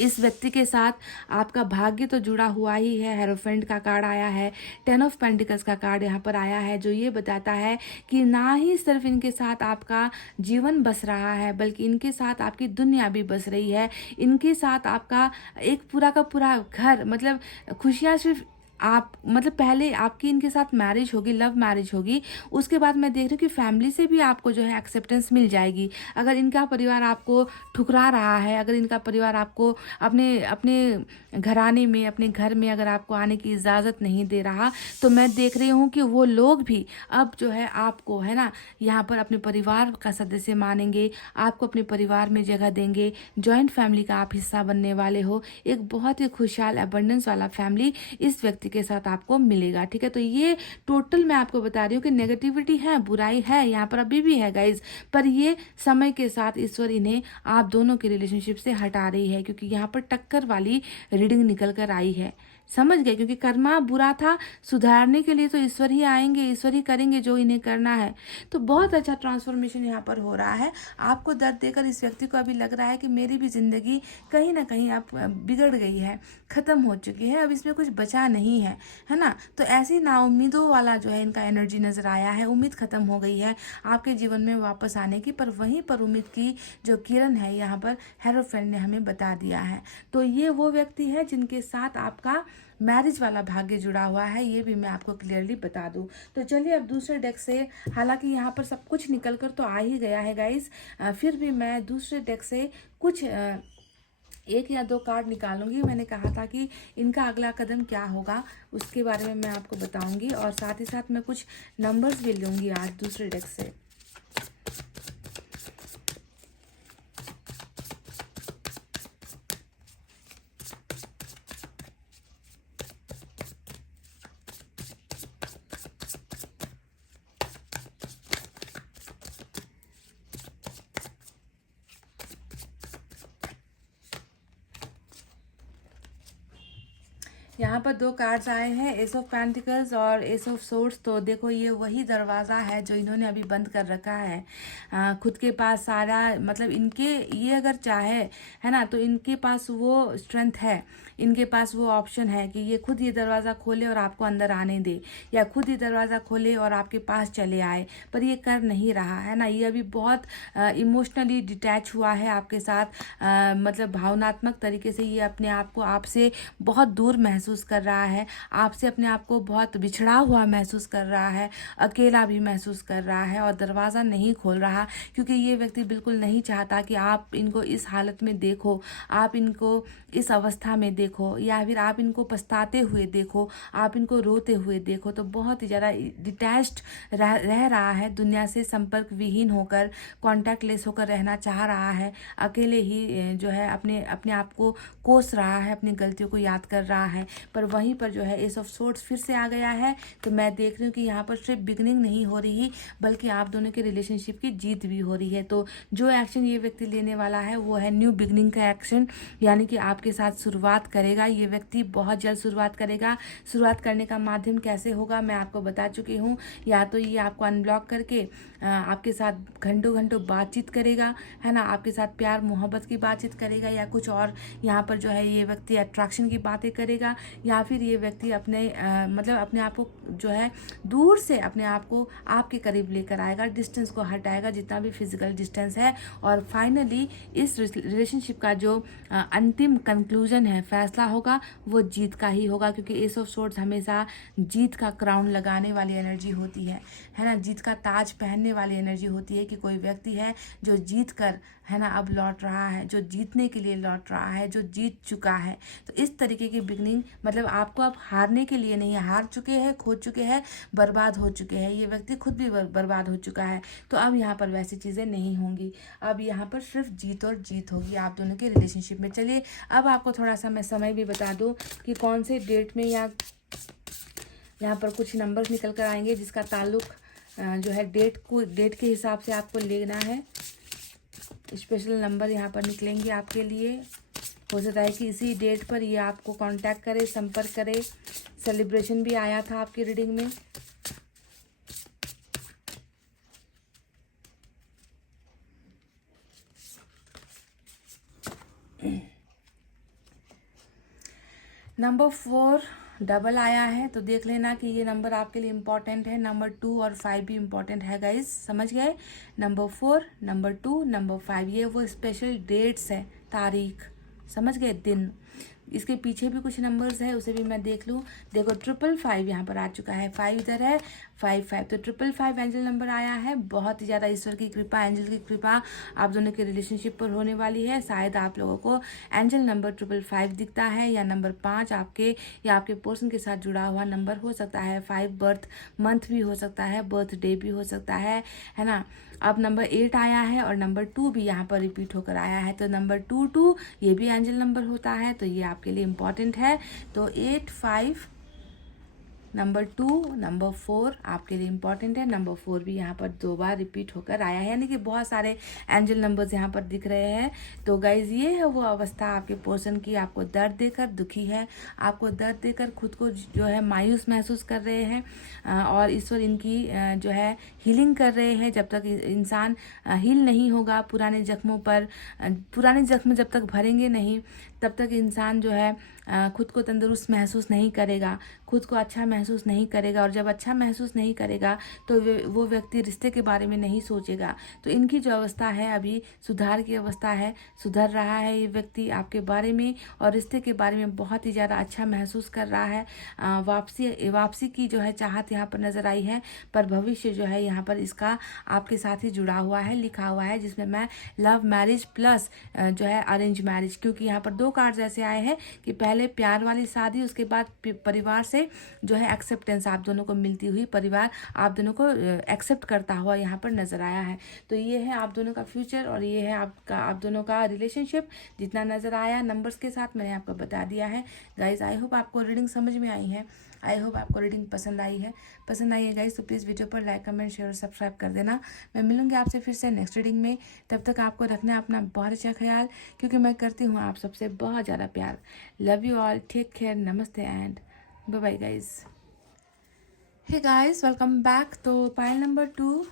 इस व्यक्ति के साथ आपका भाग्य तो जुड़ा हुआ ही है। हेरोफेंट का कार्ड आया है, 10 ऑफ पेंटिकल्स का कार्ड यहाँ पर आया है, जो ये बताता है कि ना ही सिर्फ इनके साथ आपका जीवन बस रहा है बल्कि इनके साथ आपकी दुनिया भी बस रही है। इनके साथ आपका एक पूरा का पूरा घर, मतलब खुशियाँ सिर्फ आप मतलब पहले आपकी इनके साथ मैरिज होगी, लव मैरिज होगी, उसके बाद मैं देख रही हूँ कि फैमिली से भी आपको जो है एक्सेप्टेंस मिल जाएगी। अगर इनका परिवार आपको ठुकरा रहा है, अगर इनका परिवार आपको अपने अपने घराने में, अपने घर में अगर आपको आने की इजाज़त नहीं दे रहा, तो मैं देख रही हूँ कि वो लोग भी अब जो है आपको है ना यहाँ पर अपने परिवार का सदस्य मानेंगे, आपको अपने परिवार में जगह देंगे, जॉइंट फैमिली का आप हिस्सा बनने वाले हो। एक बहुत ही खुशहाल अबंडेंस वाला फैमिली इस व्यक्ति के साथ आपको मिलेगा, ठीक है। तो ये टोटल मैं आपको बता रही हूँ कि नेगेटिविटी है, बुराई है यहाँ पर अभी भी है गाइज, पर ये समय के साथ ईश्वर इन्हें आप दोनों के रिलेशनशिप से हटा रही है, क्योंकि यहाँ पर टक्कर वाली रीडिंग निकल कर आई है, समझ गए। क्योंकि कर्मा बुरा था, सुधारने के लिए तो ईश्वर ही आएंगे, ईश्वर ही करेंगे जो इन्हें करना है। तो बहुत अच्छा ट्रांसफॉर्मेशन यहाँ पर हो रहा है। आपको दर्द देकर इस व्यक्ति को अभी लग रहा है कि मेरी भी ज़िंदगी कहीं ना कहीं अब बिगड़ गई है, ख़त्म हो चुकी है, अब इसमें कुछ बचा नहीं है, है ना। तो ऐसी नाउम्मीदों वाला जो है इनका एनर्जी नज़र आया है, उम्मीद ख़त्म हो गई है आपके जीवन में वापस आने की। पर वहीं पर उम्मीद की जो किरण है यहाँ पर हेरोफेंट ने हमें बता दिया है। तो ये वो व्यक्ति है जिनके साथ आपका मैरिज वाला भाग्य जुड़ा हुआ है, ये भी मैं आपको क्लियरली बता दूं। तो चलिए अब दूसरे डेक से, हालांकि यहाँ पर सब कुछ निकल कर तो आ ही गया है गाइस, फिर भी मैं दूसरे डेक से कुछ एक या दो कार्ड निकालूंगी। मैंने कहा था कि इनका अगला कदम क्या होगा उसके बारे में मैं आपको बताऊंगी, और साथ ही साथ मैं कुछ नंबर्स भी लूंगी आज दूसरे डेक से। यहाँ पर दो कार्ड्स आए हैं, एस ऑफ पेंटिकल्स और एस ऑफ सोर्ड्स। तो देखो ये वही दरवाज़ा है जो इन्होंने अभी बंद कर रखा है। खुद के पास सारा मतलब इनके, ये अगर चाहे है ना तो इनके पास वो स्ट्रेंथ है, इनके पास वो ऑप्शन है कि ये खुद ये दरवाज़ा खोले और आपको अंदर आने दे, या खुद ये दरवाज़ा खोले और आपके पास चले आए, पर ये कर नहीं रहा है ना। ये अभी बहुत इमोशनली डिटैच हुआ है आपके साथ, मतलब भावनात्मक तरीके से ये अपने आप को आपसे बहुत दूर महसूस कर रहा है, आपसे अपने आप को बहुत बिछड़ा हुआ महसूस कर रहा है, अकेला भी महसूस कर रहा है, और दरवाज़ा नहीं खोल रहा, क्योंकि ये व्यक्ति बिल्कुल नहीं चाहता कि आप इनको इस हालत में देखो, आप इनको इस अवस्था में देखो, या फिर आप इनको पछताते हुए देखो, आप इनको रोते हुए देखो। तो बहुत ही ज़्यादा डिटैच्ड रह रहा है, दुनिया से संपर्क विहीन होकर, कॉन्टैक्ट लेस होकर रहना चाह रहा है, अकेले ही जो है अपने अपने आप को कोस रहा है, अपनी गलतियों को याद कर रहा है। पर वहीं पर जो है एस ऑफ सोर्ड्स फिर से आ गया है। तो मैं देख रही हूँ कि यहाँ पर सिर्फ बिगनिंग नहीं हो रही, बल्कि आप दोनों के रिलेशनशिप की जीत भी हो रही है। तो जो एक्शन ये व्यक्ति लेने वाला है वो है न्यू बिगनिंग का एक्शन, यानी कि आपके साथ शुरुआत करेगा ये व्यक्ति, बहुत जल्द शुरुआत करेगा। शुरुआत करने का माध्यम कैसे होगा मैं आपको बता चुकी हूँ, या तो ये आपको अनब्लॉक करके आपके साथ घंटों घंटों बातचीत करेगा, है ना, आपके साथ प्यार मोहब्बत की बातचीत करेगा, या कुछ और यहाँ पर जो है ये व्यक्ति अट्रैक्शन की बातें करेगा, या फिर ये व्यक्ति अपने मतलब अपने आप को जो है दूर से अपने आप को आपके करीब लेकर आएगा, डिस्टेंस को हटाएगा जितना भी फिजिकल डिस्टेंस है। और फाइनली इस रिलेशनशिप का जो अंतिम कंक्लूजन है, फैसला होगा, वो जीत का ही होगा, क्योंकि एस ऑफ सोर्ड्स हमेशा जीत का क्राउन लगाने वाली एनर्जी होती है ना, जीत का ताज पहनने वाली एनर्जी होती है, कि कोई व्यक्ति है जो जीत कर है ना अब लौट रहा है, जो जीतने के लिए लौट रहा है, जो जीत चुका है। तो इस तरीके की बिगनिंग, मतलब आपको अब हारने के लिए नहीं, हार चुके हैं, खो चुके हैं, बर्बाद हो चुके हैं, ये व्यक्ति खुद भी बर्बाद हो चुका है। तो अब यहाँ पर वैसी चीज़ें नहीं होंगी, अब यहाँ पर सिर्फ जीत और जीत होगी आप दोनों के रिलेशनशिप में। चलिए अब आपको थोड़ा सा मैं समय भी बता दूँ कि कौन से डेट में, या यहाँ पर कुछ नंबर्स निकल कर आएंगे जिसका ताल्लुक जो है डेट के हिसाब से आपको लेना है। स्पेशल नंबर यहाँ पर निकलेंगे आपके लिए। हो सकता है कि इसी डेट पर ये आपको कांटेक्ट करे, संपर्क करे। सेलिब्रेशन भी आया था आपकी रीडिंग में। नंबर 4 डबल आया है, तो देख लेना कि ये नंबर आपके लिए इम्पॉर्टेंट है। नंबर 2 और 5 भी इम्पॉर्टेंट है गाइस, समझ गए। नंबर 4, नंबर 2, नंबर 5 ये वो स्पेशल डेट्स है, तारीख, समझ गए, दिन। इसके पीछे भी कुछ नंबर्स है, उसे भी मैं देख लूँ। देखो 555 यहाँ पर आ चुका है, 5 इधर है, 55 तो 555 एंजल नंबर आया है। बहुत ही ज़्यादा ईश्वर की कृपा, एंजल की कृपा आप दोनों के रिलेशनशिप पर होने वाली है। शायद आप लोगों को एंजल नंबर 555 दिखता है, या नंबर 5 आपके या आपके पर्सन के साथ जुड़ा हुआ नंबर हो सकता है। 5 बर्थ मंथ भी हो सकता है, बर्थ डे भी हो सकता है ना। अब नंबर 8 आया है और नंबर 2 भी यहाँ पर रिपीट होकर आया है, तो नंबर 2 ये भी एंजल नंबर होता है, तो ये आपके लिए इम्पॉर्टेंट है। तो 8, 5, नंबर 2, नंबर 4 आपके लिए इम्पॉर्टेंट है। नंबर 4 भी यहाँ पर 2 बार रिपीट होकर आया है, यानी कि बहुत सारे एंजल नंबर्स यहाँ पर दिख रहे हैं। तो गाइज ये है वो अवस्था आपके पर्सन की, आपको दर्द देकर दुखी है, आपको दर्द देकर खुद को जो है मायूस महसूस कर रहे हैं, और ईश्वर इनकी जो है हीलिंग कर रहे हैं। जब तक इंसान हील नहीं होगा पुराने जख्मों पर, पुराने जख्म जब तक भरेंगे नहीं, तब तक इंसान जो है खुद को तंदुरुस्त महसूस नहीं करेगा, खुद को अच्छा महसूस नहीं करेगा, और जब अच्छा महसूस नहीं करेगा तो वो व्यक्ति रिश्ते के बारे में नहीं सोचेगा। तो इनकी जो अवस्था है अभी सुधार की अवस्था है, सुधर रहा है ये व्यक्ति आपके बारे में और रिश्ते के बारे में बहुत ही ज़्यादा अच्छा महसूस कर रहा है। वापसी की जो है चाहत यहाँ पर नज़र आई है, पर भविष्य जो है यहाँ पर इसका आपके साथ ही जुड़ा हुआ है, लिखा हुआ है, जिसमें मैं लव मैरिज प्लस जो है अरेंज मैरिज, क्योंकि यहाँ पर 2 कार्ड्स ऐसे आए हैं कि पहले प्यार वाली शादी, उसके बाद परिवार से जो है एक्सेप्टेंस आप दोनों को मिलती हुई, परिवार आप दोनों को एक्सेप्ट करता हुआ यहाँ पर नजर आया है। तो ये है आप दोनों का फ्यूचर और ये है आप दोनों का रिलेशनशिप। जितना नजर आया नंबर्स के साथ मैंने आपको बता दिया है। गाइज आई होप आपको रीडिंग समझ में आई है, आई होप आपको रीडिंग पसंद आई है गाइज। तो प्लीज़ वीडियो पर लाइक, कमेंट, शेयर और सब्सक्राइब कर देना। मैं मिलूंगी आपसे फिर से नेक्स्ट रीडिंग में। तब तक आपको रखना अपना बहुत अच्छा ख्याल, क्योंकि मैं करती हूँ आप सबसे बहुत ज़्यादा प्यार। Love you all, take care, नमस्ते and bye bye guys. Hey guys, welcome back. तो पाइल नंबर 2,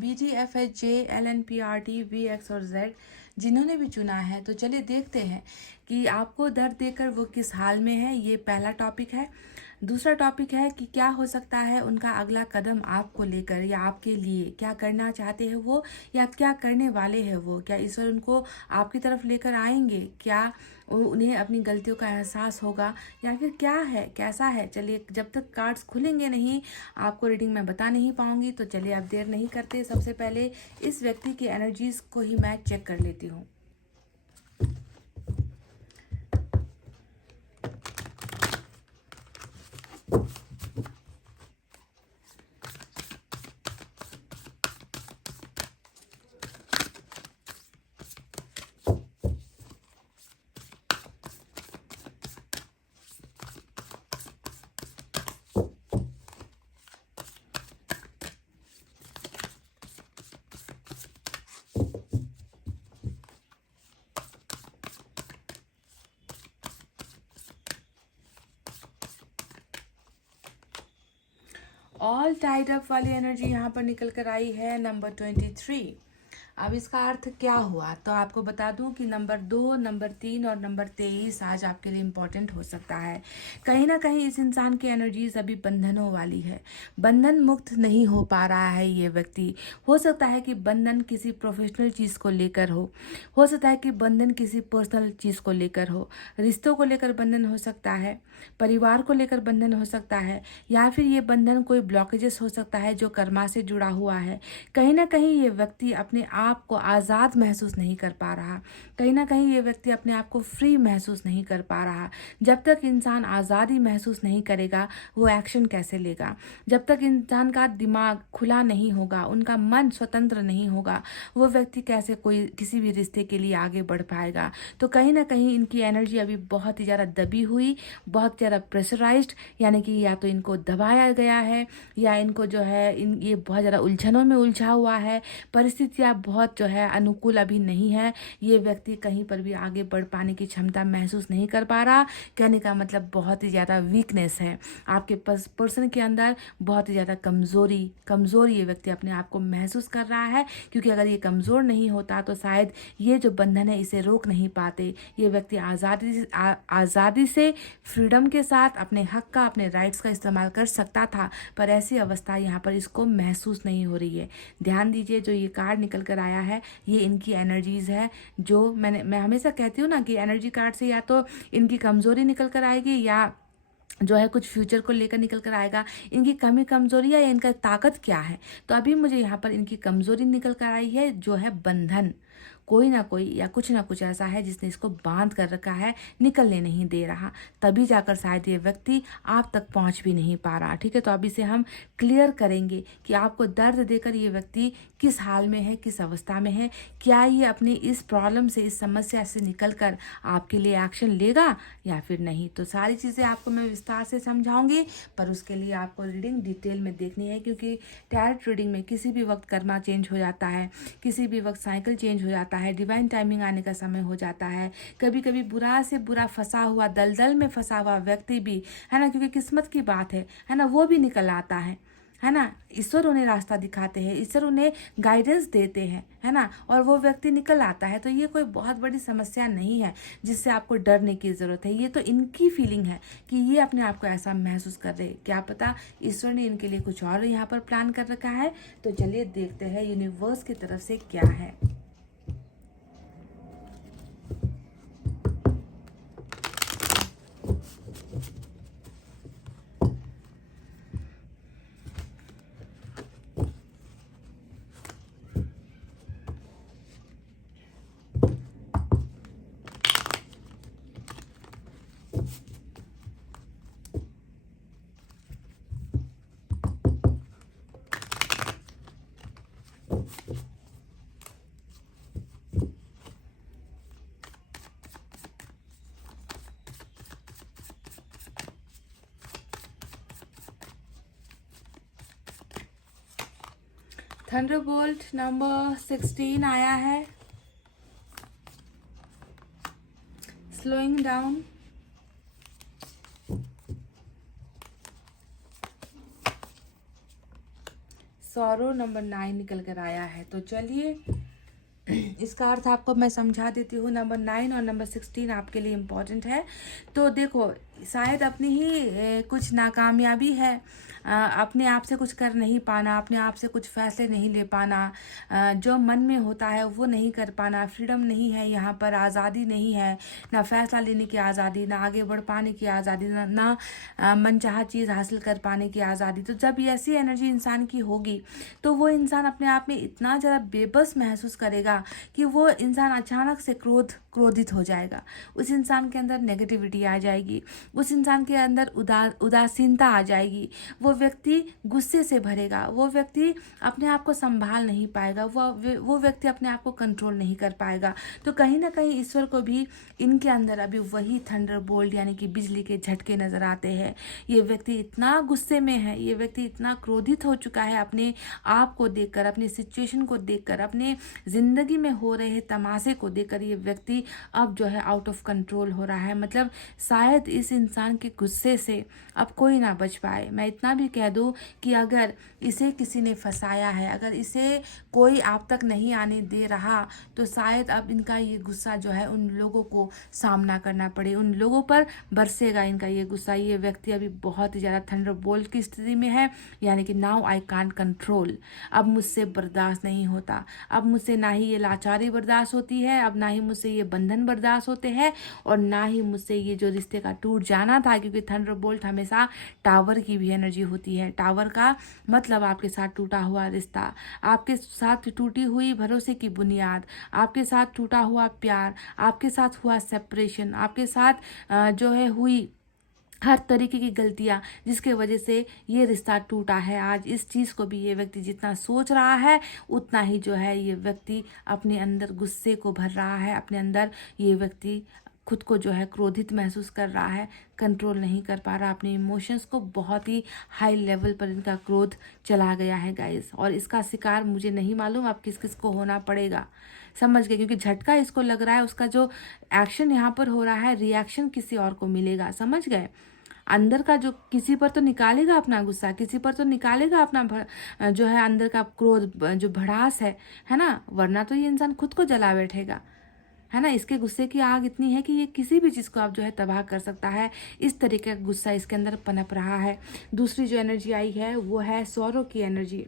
BGFHJLNPRTVX और Z जिन्होंने भी चुना है, तो चलिए देखते हैं कि आपको दर्द देकर वो किस हाल में है। ये पहला टॉपिक है। दूसरा टॉपिक है कि क्या हो सकता है उनका अगला कदम आपको लेकर, या आपके लिए क्या करना चाहते हैं वो, या क्या करने वाले हैं वो। क्या ईश्वर उनको आपकी तरफ लेकर आएंगे, क्या उन्हें अपनी गलतियों का एहसास होगा, या फिर क्या है, कैसा है। चलिए, जब तक कार्ड्स खुलेंगे नहीं आपको रीडिंग मैं बता नहीं पाऊंगी। तो चलिए आप देर नहीं करते, सबसे पहले इस व्यक्ति की एनर्जीज को ही मैं चेक कर लेती हूँ। ऑल टाइड अप वाली एनर्जी यहाँ पर निकल कर आई है, नंबर 23। अब इसका अर्थ क्या हुआ, तो आपको बता दूं कि नंबर 2, नंबर 3 और नंबर 23 आज आपके लिए इम्पोर्टेंट हो सकता है। कहीं ना कहीं इस इंसान की एनर्जीज अभी बंधनों वाली है, बंधन मुक्त नहीं हो पा रहा है ये व्यक्ति। हो सकता है कि बंधन किसी प्रोफेशनल चीज़ को लेकर हो सकता है कि बंधन किसी पर्सनल चीज़ को लेकर हो, रिश्तों को लेकर बंधन हो सकता है, परिवार को लेकर बंधन हो सकता है, या फिर ये बंधन कोई ब्लॉकेजेस हो सकता है जो कर्मा से जुड़ा हुआ है। कहीं ना कहीं ये व्यक्ति अपने आप को आज़ाद महसूस नहीं कर पा रहा, कहीं ना कहीं ये व्यक्ति अपने आप को फ्री महसूस नहीं कर पा रहा। जब तक इंसान आज़ादी महसूस नहीं करेगा वो एक्शन कैसे लेगा। जब तक इंसान का दिमाग खुला नहीं होगा, उनका मन स्वतंत्र नहीं होगा, वो व्यक्ति कैसे कोई किसी भी रिश्ते के लिए आगे बढ़ पाएगा। तो कहीं ना कहीं इनकी एनर्जी अभी बहुत ही ज़्यादा दबी हुई, बहुत ज़्यादा प्रेशराइज्ड, यानी कि या तो इनको दबाया गया है या इनको जो है ये बहुत ज़्यादा उलझनों में उलझा हुआ है। परिस्थितियाँ बहुत जो है अनुकूल अभी नहीं है। ये व्यक्ति कहीं पर भी आगे बढ़ पाने की क्षमता महसूस नहीं कर पा रहा। कहने का मतलब बहुत ही ज़्यादा वीकनेस है आपके पर्सन के अंदर, बहुत ही ज़्यादा कमज़ोर ये व्यक्ति अपने आप को महसूस कर रहा है। क्योंकि अगर ये कमज़ोर नहीं होता तो शायद ये जो बंधन है इसे रोक नहीं पाते। ये व्यक्ति आज़ादी से फ्रीडम के साथ अपने हक का, अपने राइट्स का इस्तेमाल कर सकता था, पर ऐसी अवस्था यहाँ पर इसको महसूस नहीं हो रही है। ध्यान दीजिए, जो ये कार्ड निकल कर आया है, ये इनकी एनर्जीज है। जो मैं हमेशा कहती हूँ ना कि एनर्जी कार्ड से या तो इनकी कमजोरी निकल कर आएगी या जो है कुछ फ्यूचर को लेकर निकल कर आएगा, इनकी कमी कमजोरी या इनका ताकत क्या है। तो अभी मुझे यहाँ पर इनकी कमजोरी निकल कर आई है, जो है बंधन। कोई ना कोई या कुछ ना कुछ ऐसा है जिसने इसको बांध कर रखा है, निकलने नहीं दे रहा, तभी जाकर शायद ये व्यक्ति आप तक पहुंच भी नहीं पा रहा। ठीक है, तो अभी से हम क्लियर करेंगे कि आपको दर्द देकर ये व्यक्ति किस हाल में है, किस अवस्था में है, क्या ये अपनी इस प्रॉब्लम से, इस समस्या से निकल कर आपके लिए एक्शन लेगा या फिर नहीं। तो सारी चीज़ें आपको मैं विस्तार से समझाऊंगी, पर उसके लिए आपको रीडिंग डिटेल में देखनी है, क्योंकि टैरोट रीडिंग में किसी भी वक्त कर्मा चेंज हो जाता है, किसी भी वक्त साइकिल चेंज हो जाता है, डिवाइन टाइमिंग आने का समय हो जाता है। कभी कभी बुरा से बुरा फंसा हुआ, दलदल में फंसा हुआ व्यक्ति भी, है ना, क्योंकि किस्मत की बात है ना, वो भी निकल आता है ना। ईश्वर उन्हें रास्ता दिखाते हैं, ईश्वर उन्हें गाइडेंस देते हैं, है ना, और वो व्यक्ति निकल आता है। तो ये कोई बहुत बड़ी समस्या नहीं है जिससे आपको डरने की ज़रूरत है। ये तो इनकी फीलिंग है कि ये अपने आप को ऐसा महसूस कर रहे, क्या पता ईश्वर ने इनके लिए कुछ और यहाँ पर प्लान कर रखा है। तो चलिए देखते हैं यूनिवर्स की तरफ से क्या है। थंडरबोल्ट नंबर 16 आया है, स्लोइंग डाउन। सॉरो नंबर 9 निकल कर आया है। तो चलिए इसका अर्थ आपको मैं समझा देती हूँ। नंबर 9 और नंबर 16 आपके लिए इम्पोर्टेंट है। तो देखो, शायद अपनी ही कुछ नाकामयाबी है, अपने आप से कुछ कर नहीं पाना, अपने आप से कुछ फैसले नहीं ले पाना, जो मन में होता है वो नहीं कर पाना, फ्रीडम नहीं है यहाँ पर, आज़ादी नहीं है, ना फैसला लेने की आज़ादी, ना आगे बढ़ पाने की आज़ादी, ना मनचाहा चीज़ हासिल कर पाने की आज़ादी। तो जब ये ऐसी एनर्जी इंसान की होगी तो वो इंसान अपने आप में इतना ज़्यादा बेबस महसूस करेगा कि वो इंसान अचानक से क्रोधित हो जाएगा, उस इंसान के अंदर नेगेटिविटी आ जाएगी, उस इंसान के अंदर उदासीनता आ जाएगी, वो व्यक्ति गुस्से से भरेगा, वो व्यक्ति अपने आप को संभाल नहीं पाएगा, वो व्यक्ति अपने आप को कंट्रोल नहीं कर पाएगा। तो कहीं ना कहीं ईश्वर को भी इनके अंदर अभी वही थंडरबोल्ट यानी कि बिजली के झटके नजर आते हैं। ये व्यक्ति इतना गुस्से में है, ये व्यक्ति इतना क्रोधित हो चुका है अपने आप को देखकर, अपनी सिचुएशन को देखकर, अपने जिंदगी में हो रहे तमाशे को देखकर ये व्यक्ति अब जो है आउट ऑफ कंट्रोल हो रहा है। मतलब शायद इस इंसान के गुस्से से अब कोई ना बच पाए। मैं इतना भी कह दूं कि अगर इसे किसी ने फंसाया है, अगर इसे कोई आप तक नहीं आने दे रहा, तो शायद अब इनका ये गुस्सा जो है उन लोगों को सामना करना पड़े, उन लोगों पर बरसेगा इनका ये गुस्सा। ये व्यक्ति अभी बहुत ही ज़्यादा थंडरबोल्ट की स्थिति में है, यानी कि नाउ आई कांट कंट्रोल, अब मुझसे बर्दाश्त नहीं होता, अब मुझसे ना ही ये लाचारी बर्दाश्त होती है, अब ना ही मुझसे ये बंधन बर्दाश्त होते हैं, और ना ही मुझसे ये जो रिश्ते का टूट जाना था। क्योंकि थंडरबोल्ट हमेशा टावर की भी एनर्जी होती है। टावर का मतलब आपके साथ टूटा हुआ रिश्ता, आपके साथ टूटी हुई भरोसे की बुनियाद, आपके साथ टूटा हुआ प्यार, आपके साथ हुआ सेपरेशन, आपके साथ जो है हुई हर तरीके की गलतियां, जिसके वजह से ये रिश्ता टूटा है। आज इस चीज़ को भी ये व्यक्ति जितना सोच रहा है, उतना ही जो है ये व्यक्ति अपने अंदर गुस्से को भर रहा है, अपने अंदर ये व्यक्ति खुद को जो है क्रोधित महसूस कर रहा है, कंट्रोल नहीं कर पा रहा अपने इमोशंस को। बहुत ही हाई लेवल पर इनका क्रोध चला गया है गाइस, और इसका शिकार मुझे नहीं मालूम अब किस किस को होना पड़ेगा, समझ गए, क्योंकि झटका इसको लग रहा है, उसका जो एक्शन यहाँ पर हो रहा है, रिएक्शन किसी और को मिलेगा, समझ गए। अंदर का जो किसी पर तो निकालेगा अपना गुस्सा, किसी पर तो निकालेगा अपना जो है अंदर का क्रोध, जो भड़ास है ना, वरना तो ये इंसान खुद को जला बैठेगा, है ना। इसके गुस्से की आग इतनी है कि ये किसी भी चीज़ को आप जो है तबाह कर सकता है। इस तरीके का गुस्सा इसके अंदर पनप रहा है। दूसरी जो एनर्जी आई है वो है सौरों की एनर्जी।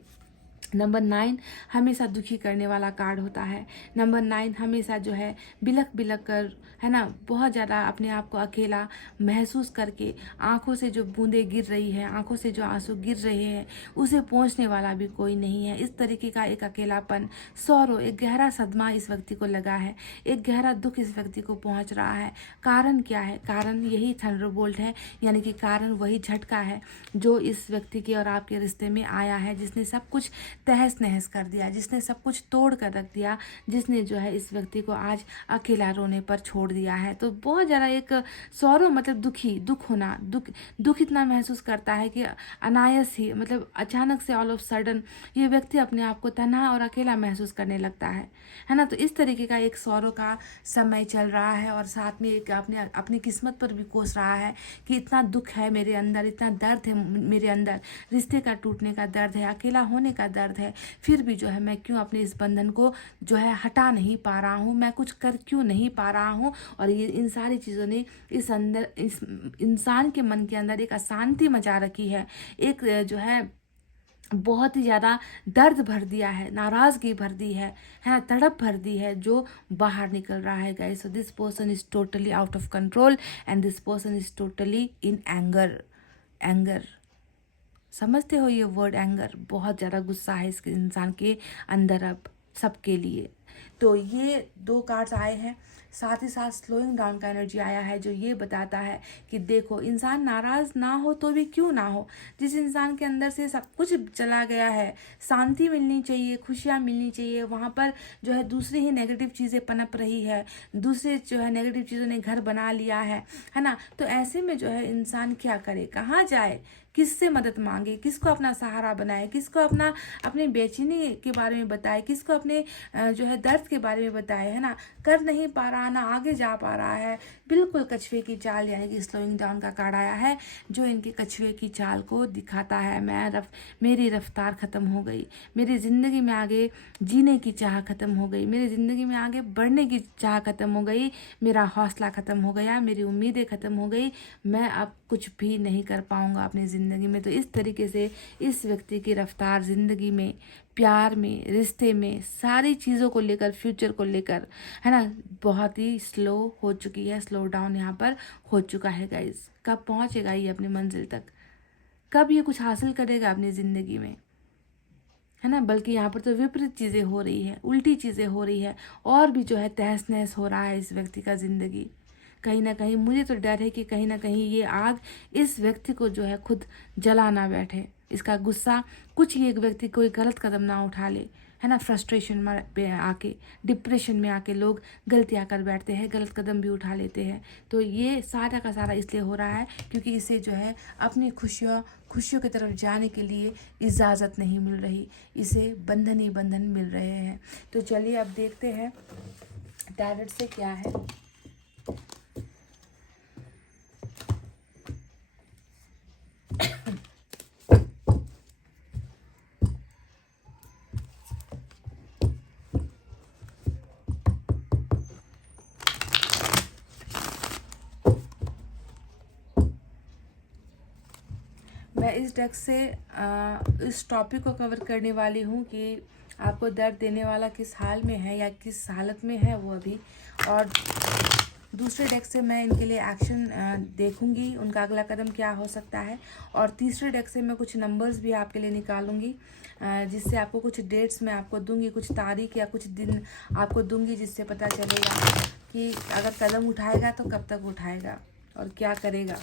नंबर 9 हमेशा दुखी करने वाला कार्ड होता है। नंबर 9 हमेशा जो है बिलख बिलख कर, है ना, बहुत ज़्यादा अपने आप को अकेला महसूस करके आंखों से जो बूंदें गिर रही है, आंखों से जो आंसू गिर रहे हैं, उसे पहुंचने वाला भी कोई नहीं है। इस तरीके का एक अकेलापन, सौरो, एक गहरा सदमा इस व्यक्ति को लगा है, एक गहरा दुख इस व्यक्ति को पहुंच रहा है। कारण क्या है? कारण यही थंडरबोल्ट है, यानी कि कारण वही झटका है जो इस व्यक्ति के और आपके रिश्ते में आया है, जिसने सब कुछ तहस नहस कर दिया, जिसने सब कुछ तोड़ कर रख दिया, जिसने जो है इस व्यक्ति को आज अकेला रोने पर छोड़ दिया है। तो बहुत ज़्यादा एक सौरो मतलब दुखी, दुख होना, दुख इतना महसूस करता है कि अनायास ही, मतलब अचानक से, ऑल ऑफ सडन ये व्यक्ति अपने आप को तन्हा और अकेला महसूस करने लगता है ना। तो इस तरीके का एक सौरो का समय चल रहा है और साथ में एक अपनी किस्मत पर भी कोस रहा है कि इतना दुख है मेरे अंदर, इतना दर्द है मेरे अंदर, रिश्ते का टूटने का दर्द है, अकेला होने का दर्द है, फिर भी जो है मैं क्यों अपने इस बंधन को जो है हटा नहीं पा रहा हूँ, मैं कुछ कर क्यों नहीं पा रहा हूँ। और ये इन सारी चीज़ों ने इस इंसान के मन के अंदर एक अशांति मचा रखी है, एक जो है बहुत ही ज़्यादा दर्द भर दिया है, नाराज़गी भर दी है ना, तड़प भर दी है, जो बाहर निकल रहा है guys. So this person is totally out of control and this person is totally in anger. समझते हो ये वर्ड एंगर? बहुत ज़्यादा गुस्सा है इस इंसान के अंदर अब सबके लिए। तो ये 2 कार्ड्स आए हैं, साथ ही साथ स्लोइंग डाउन का एनर्जी आया है, जो ये बताता है कि देखो, इंसान नाराज़ ना हो तो भी क्यों ना हो, जिस इंसान के अंदर से सब कुछ चला गया है, शांति मिलनी चाहिए, खुशियाँ मिलनी चाहिए, वहाँ पर जो है दूसरी ही नेगेटिव चीज़ें पनप रही है, दूसरे जो है नेगेटिव चीज़ों ने घर बना लिया है ना। तो ऐसे में जो है इंसान क्या करे, कहाँ जाए, किससे मदद मांगे, किसको अपना सहारा बनाए, किसको अपनी बेचैनी के बारे में बताए, किसको अपने जो है दर्द के बारे में बताए, है ना। कर नहीं पा रहा, ना आगे जा पा रहा है, बिल्कुल कछुए की चाल, यानी कि स्लोइंग डाउन का कार्ड आया है, जो इनके कछुए की चाल को दिखाता है। मेरी रफ्तार ख़त्म हो गई, मेरी ज़िंदगी में आगे जीने की चाह ख़त्म हो गई, मेरी ज़िंदगी में आगे बढ़ने की चाह ख़त्म हो गई, मेरा हौसला ख़त्म हो गया, मेरी उम्मीदें ख़त्म हो गई, मैं अब कुछ भी नहीं कर पाऊँगा अपनी ज़िंदगी में। तो इस तरीके से इस व्यक्ति की रफ्तार ज़िंदगी में, प्यार में, रिश्ते में, सारी चीज़ों को लेकर, फ्यूचर को लेकर, है ना, बहुत ही स्लो हो चुकी है, स्लो डाउन यहाँ पर हो चुका है गाइस। कब पहुँचेगा ये अपनी मंजिल तक, कब ये कुछ हासिल करेगा अपनी ज़िंदगी में, है ना। बल्कि यहाँ पर तो विपरीत चीज़ें हो रही है, उल्टी चीज़ें हो रही है, और भी जो है तहस नहस हो रहा है इस व्यक्ति का ज़िंदगी। कहीं ना कहीं मुझे तो डर है कि कहीं ना कहीं ये आग इस व्यक्ति को जो है खुद जला ना बैठे, इसका गुस्सा, कुछ ये एक व्यक्ति कोई गलत कदम ना उठा ले, है ना। फ्रस्ट्रेशन में आके, डिप्रेशन में आके लोग गलतियाँ कर बैठते हैं, गलत कदम भी उठा लेते हैं। तो ये सारा का सारा इसलिए हो रहा है क्योंकि इसे जो है अपनी खुशियों की तरफ जाने के लिए इजाज़त नहीं मिल रही, इसे बंधन ही बंधन मिल रहे हैं। तो चलिए अब देखते हैं टैरोट से क्या है। मैं इस डेक से इस टॉपिक को कवर करने वाली हूँ कि आपको दर्द देने वाला किस हाल में है या किस हालत में है वो अभी, और दूसरे डेक से मैं इनके लिए एक्शन देखूंगी, उनका अगला कदम क्या हो सकता है, और तीसरे डेक से मैं कुछ नंबर्स भी आपके लिए निकालूंगी, जिससे आपको कुछ डेट्स मैं आपको दूंगी, कुछ तारीख या कुछ दिन आपको दूंगी, जिससे पता चलेगा कि अगर कदम उठाएगा तो कब तक उठाएगा और क्या करेगा।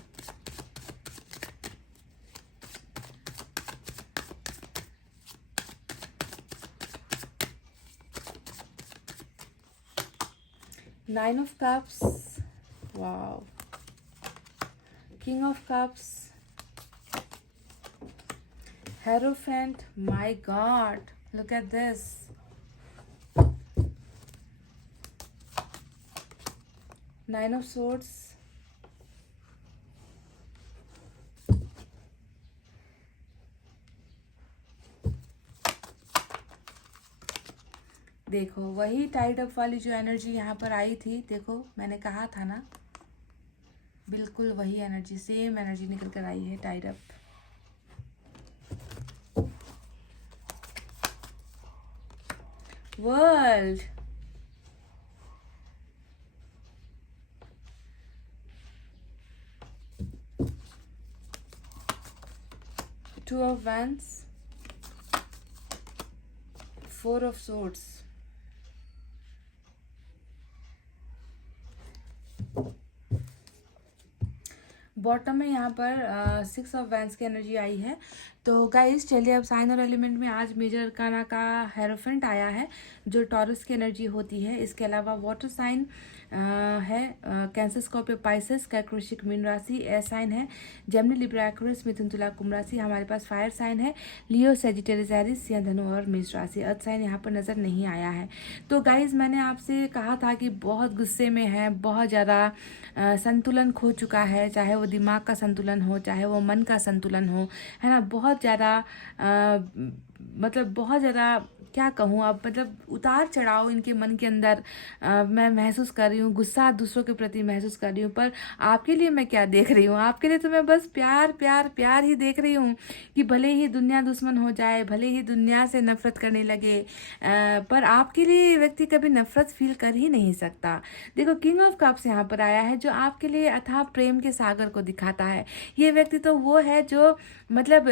Nine of Cups, wow. King of Cups, Hierophant, my God, look at this. Nine of Swords, देखो वही टाइड अप वाली जो एनर्जी यहाँ पर आई थी, देखो मैंने कहा था ना, बिल्कुल वही एनर्जी, सेम एनर्जी निकल कर आई है, tied up. World, two of wands, four of swords, bottom में यहाँ पर सिक्स ऑफ वैंड्स की एनर्जी आई है। तो गाइस चलिए अब साइन और एलिमेंट में आज मेजर अरकाना का हेरोफेंट आया है जो टॉरस की एनर्जी होती है। इसके अलावा वाटर साइन है कैंसर, स्कॉर्पियो, पाइसेस, कैंकर, वृश्चिक, मीन राशि। एयर साइन है जेमिनी, लिब्रा, एक्वेरियस, मिथुन, तुला, कुंभ राशि। हमारे पास फायर साइन है लियो, सेजिटेरियस, एरिस, सिंह, धनु और मेष राशि। अर्थ साइन यहाँ पर नज़र नहीं आया है। तो गाइज मैंने आपसे कहा था कि बहुत गुस्से में है, बहुत ज़्यादा संतुलन खो चुका है, चाहे वो दिमाग का संतुलन हो, चाहे वो मन का संतुलन हो, है ना। बहुत ज़्यादा मतलब बहुत ज़्यादा क्या कहूँ अब, मतलब उतार चढ़ाव इनके मन के अंदर मैं महसूस कर रही हूँ। गुस्सा दूसरों के प्रति महसूस कर रही हूँ, पर आपके लिए मैं क्या देख रही हूँ? आपके लिए तो मैं बस प्यार प्यार प्यार ही देख रही हूँ कि भले ही दुनिया दुश्मन हो जाए, भले ही दुनिया से नफरत करने लगे, पर आपके लिए ये व्यक्ति कभी नफरत फील कर ही नहीं सकता। देखो किंग ऑफ कप्स यहाँ पर आया है जो आपके लिए अथाह प्रेम के सागर को दिखाता है। ये व्यक्ति तो वो है जो मतलब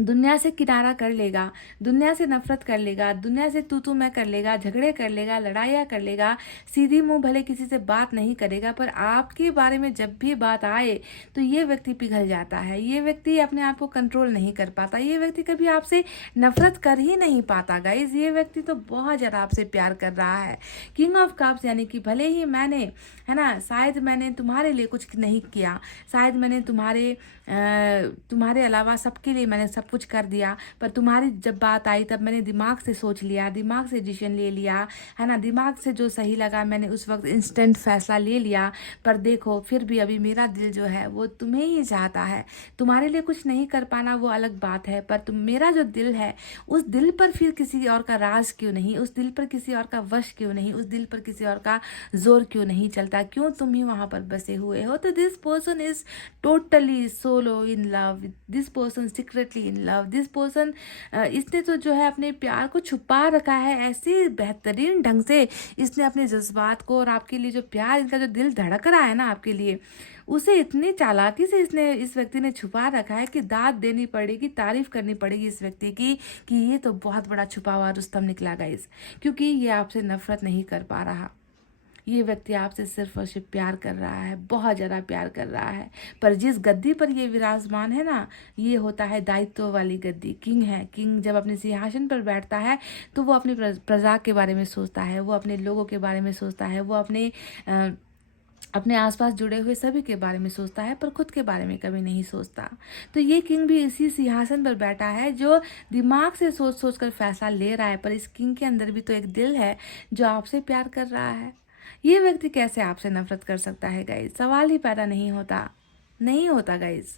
दुनिया से किनारा कर लेगा, दुनिया से नफरत कर लेगा, दुनिया से तू मैं कर लेगा, झगड़े कर लेगा, लड़ाइयाँ कर लेगा, सीधी मुंह भले किसी से बात नहीं करेगा, पर आपके बारे में जब भी बात आए तो ये व्यक्ति पिघल जाता है। ये व्यक्ति अपने आप को कंट्रोल नहीं कर पाता। ये व्यक्ति कभी आपसे नफरत कर ही नहीं पाता गाइज। ये व्यक्ति तो बहुत ज़्यादा आपसे प्यार कर रहा है। किंग ऑफ कप्स यानी कि भले ही मैंने, है ना, शायद मैंने तुम्हारे लिए कुछ नहीं किया, शायद मैंने तुम्हारे अलावा सबके लिए मैंने सब कुछ कर दिया, पर तुम्हारी जब बात आई तब मैंने दिमाग से सोच लिया, दिमाग से डिसीजन ले लिया, है ना। दिमाग से जो सही लगा मैंने उस वक्त इंस्टेंट फैसला ले लिया। पर देखो फिर भी अभी मेरा दिल जो है वो तुम्हें ही चाहता है। तुम्हारे लिए कुछ नहीं कर पाना वो अलग बात है, पर मेरा जो दिल है उस दिल पर फिर किसी और का राज क्यों नहीं, उस दिल पर किसी और का वश क्यों नहीं, उस दिल पर किसी और का जोर क्यों नहीं चलता? क्यों तुम ही वहां पर बसे हुए हो? तो this person is totally solo in love, this person secretly in love, this person इसने तो जो है अपने प्यार को छुपा रखा है ऐसे बेहतरीन ढंग से। इसने अपने जज्बात को और आपके लिए जो प्यार, इनका जो दिल धड़क रहा है ना आपके लिए, उसे इतनी चालाकी से इस व्यक्ति ने छुपा रखा है कि दाद देनी पड़ेगी, तारीफ करनी पड़ेगी इस व्यक्ति की कि ये तो बहुत बड़ा छुपा हुआ रुस्तम निकला गाइस। क्योंकि ये आपसे नफरत नहीं कर पा रहा। ये व्यक्ति आपसे सिर्फ और सिर्फ प्यार कर रहा है, बहुत ज़्यादा प्यार कर रहा है। पर जिस गद्दी पर ये विराजमान है ना, ये होता है दायित्व वाली गद्दी। किंग है। किंग जब अपने सिंहासन पर बैठता है तो वो अपनी प्रजा के बारे में सोचता है, वो अपने लोगों के बारे में सोचता है, वो अपने आसपास जुड़े हुए सभी के बारे में सोचता है, पर खुद के बारे में कभी नहीं सोचता। तो ये किंग भी इसी सिंहासन पर बैठा है जो दिमाग से सोच सोच कर फैसला ले रहा है, पर इस किंग के अंदर भी तो एक दिल है जो आपसे प्यार कर रहा है। ये व्यक्ति कैसे आपसे नफरत कर सकता है गाइज? सवाल ही पैदा नहीं होता, नहीं होता गाइज।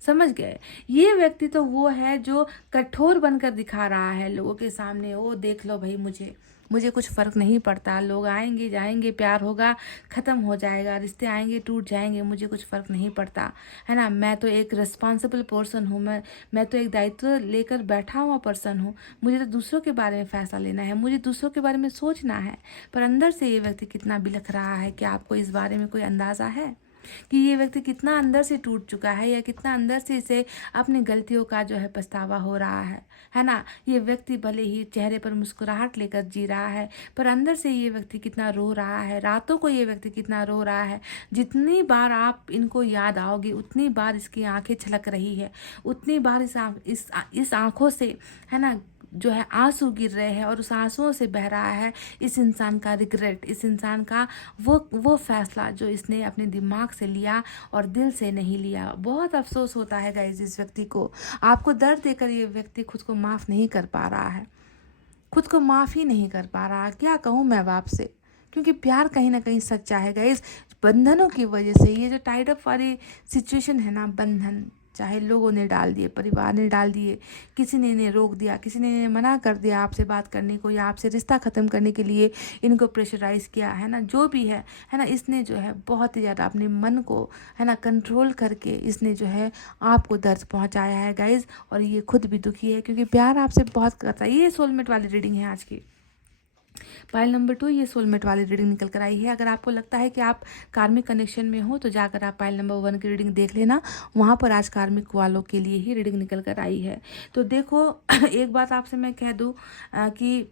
समझ गए? ये व्यक्ति तो वो है जो कठोर बनकर दिखा रहा है लोगों के सामने, ओ देख लो भाई, मुझे कुछ फ़र्क नहीं पड़ता, लोग आएंगे जाएंगे, प्यार होगा ख़त्म हो जाएगा, रिश्ते आएंगे टूट जाएंगे, मुझे कुछ फ़र्क नहीं पड़ता, है ना। मैं तो एक रिस्पॉन्सिबल पर्सन हूँ, मैं तो एक दायित्व लेकर बैठा हुआ पर्सन हूँ। मुझे तो दूसरों के बारे में फ़ैसला लेना है, मुझे दूसरों के बारे में सोचना है। पर अंदर से ये व्यक्ति कितना बिलख रहा है, क्या आपको इस बारे में कोई अंदाज़ा है कि ये व्यक्ति कितना अंदर से टूट चुका है, या कितना अंदर से इसे अपनी गलतियों का जो है पछतावा हो रहा है ना। ये व्यक्ति भले ही चेहरे पर मुस्कुराहट लेकर जी रहा है, पर अंदर से ये व्यक्ति कितना रो रहा है, रातों को ये व्यक्ति कितना रो रहा है। जितनी बार आप इनको याद आओगे उतनी बार इसकी आंखें छलक रही है, उतनी बार इस आंखों से, है ना, जो है आंसू गिर रहे हैं, और उस आंसुओं से बह रहा है इस इंसान का रिग्रेट, इस इंसान का वो फैसला जो इसने अपने दिमाग से लिया और दिल से नहीं लिया। बहुत अफसोस होता है गाइस इस व्यक्ति को। आपको दर्द देकर ये व्यक्ति खुद को माफ़ नहीं कर पा रहा है, खुद को माफ़ ही नहीं कर पा रहा। क्या कहूँ मैं आपसे, क्योंकि प्यार कहीं ना कहीं सच्चा है गाइस। बंधनों की वजह से ये जो टाइड अप वाली सिचुएशन है ना, बंधन, चाहे लोगों ने डाल दिए, परिवार ने डाल दिए, किसी ने इन्हें रोक दिया, किसी ने इन्हें मना कर दिया आपसे बात करने को, या आपसे रिश्ता ख़त्म करने के लिए इनको प्रेशराइज़ किया है ना, जो भी है ना, इसने जो है बहुत ही ज़्यादा अपने मन को है ना कंट्रोल करके इसने जो है आपको दर्द पहुंचाया है गाइज। और ये खुद भी दुखी है क्योंकि प्यार आपसे बहुत करता है। ये सोलमेट वाली रीडिंग है आज की। पाइल नंबर 2 ये सोलमेट वाली रीडिंग निकल कर आई है। अगर आपको लगता है कि आप कार्मिक कनेक्शन में हो तो जाकर आप पाइल नंबर 1 की रीडिंग देख लेना, वहाँ पर आज कार्मिक वालों के लिए ही रीडिंग निकल कर आई है। तो देखो एक बात आपसे मैं कह दूँ कि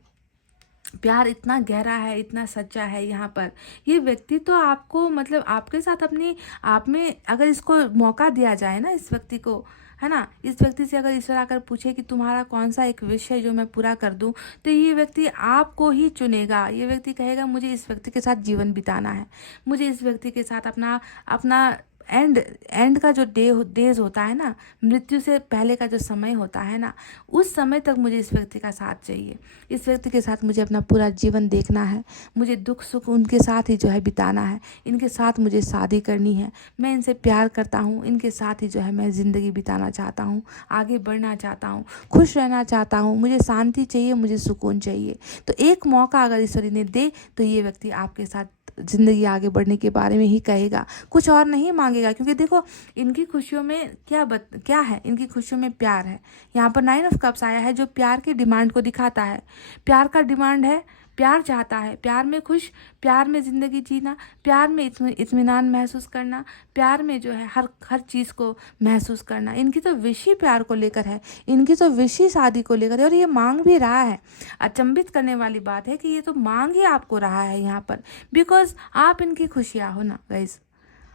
प्यार इतना गहरा है, इतना सच्चा है। यहाँ पर ये व्यक्ति तो आपको मतलब आपके साथ अपनी आप में अगर इसको मौका दिया जाए ना, इस व्यक्ति को है ना, इस व्यक्ति से अगर ईश्वर आकर पूछे कि तुम्हारा कौन सा एक विश है जो मैं पूरा कर दूं, तो ये व्यक्ति आपको ही चुनेगा। ये व्यक्ति कहेगा मुझे इस व्यक्ति के साथ जीवन बिताना है, मुझे इस व्यक्ति के साथ अपना अपना एंड का जो डेज होता है ना, मृत्यु से पहले का जो समय होता है ना, उस समय तक मुझे इस व्यक्ति का साथ चाहिए। इस व्यक्ति के साथ मुझे अपना पूरा जीवन देखना है, मुझे दुख सुख उनके साथ ही जो है बिताना है, इनके साथ मुझे शादी करनी है, मैं इनसे प्यार करता हूँ, इनके साथ ही जो है मैं ज़िंदगी बिताना चाहता हूँ, आगे बढ़ना चाहता हूँ, खुश रहना चाहता हूँ, मुझे शांति चाहिए, मुझे सुकून चाहिए। तो एक मौका अगर ईश्वर इन्हें दे तो ये व्यक्ति आपके साथ ज़िंदगी आगे बढ़ने के बारे में ही कहेगा, कुछ और नहीं मांगेगा। क्योंकि देखो इनकी खुशियों में क्या है, इनकी खुशियों में प्यार है। यहाँ पर 9 ऑफ कप्स आया है जो प्यार की डिमांड को दिखाता है। प्यार का डिमांड है, प्यार चाहता है, प्यार में खुश, प्यार में ज़िंदगी जीना, प्यार में इत्मीनान महसूस करना, प्यार में जो है हर चीज़ को महसूस करना। इनकी तो विश ही प्यार को लेकर है, इनकी तो विश ही शादी को लेकर है, और ये मांग भी रहा है। अचंभित करने वाली बात है कि ये तो मांग ही आपको रहा है यहाँ पर, बिकॉज आप इनकी खुशियाँ हो ना गाइस,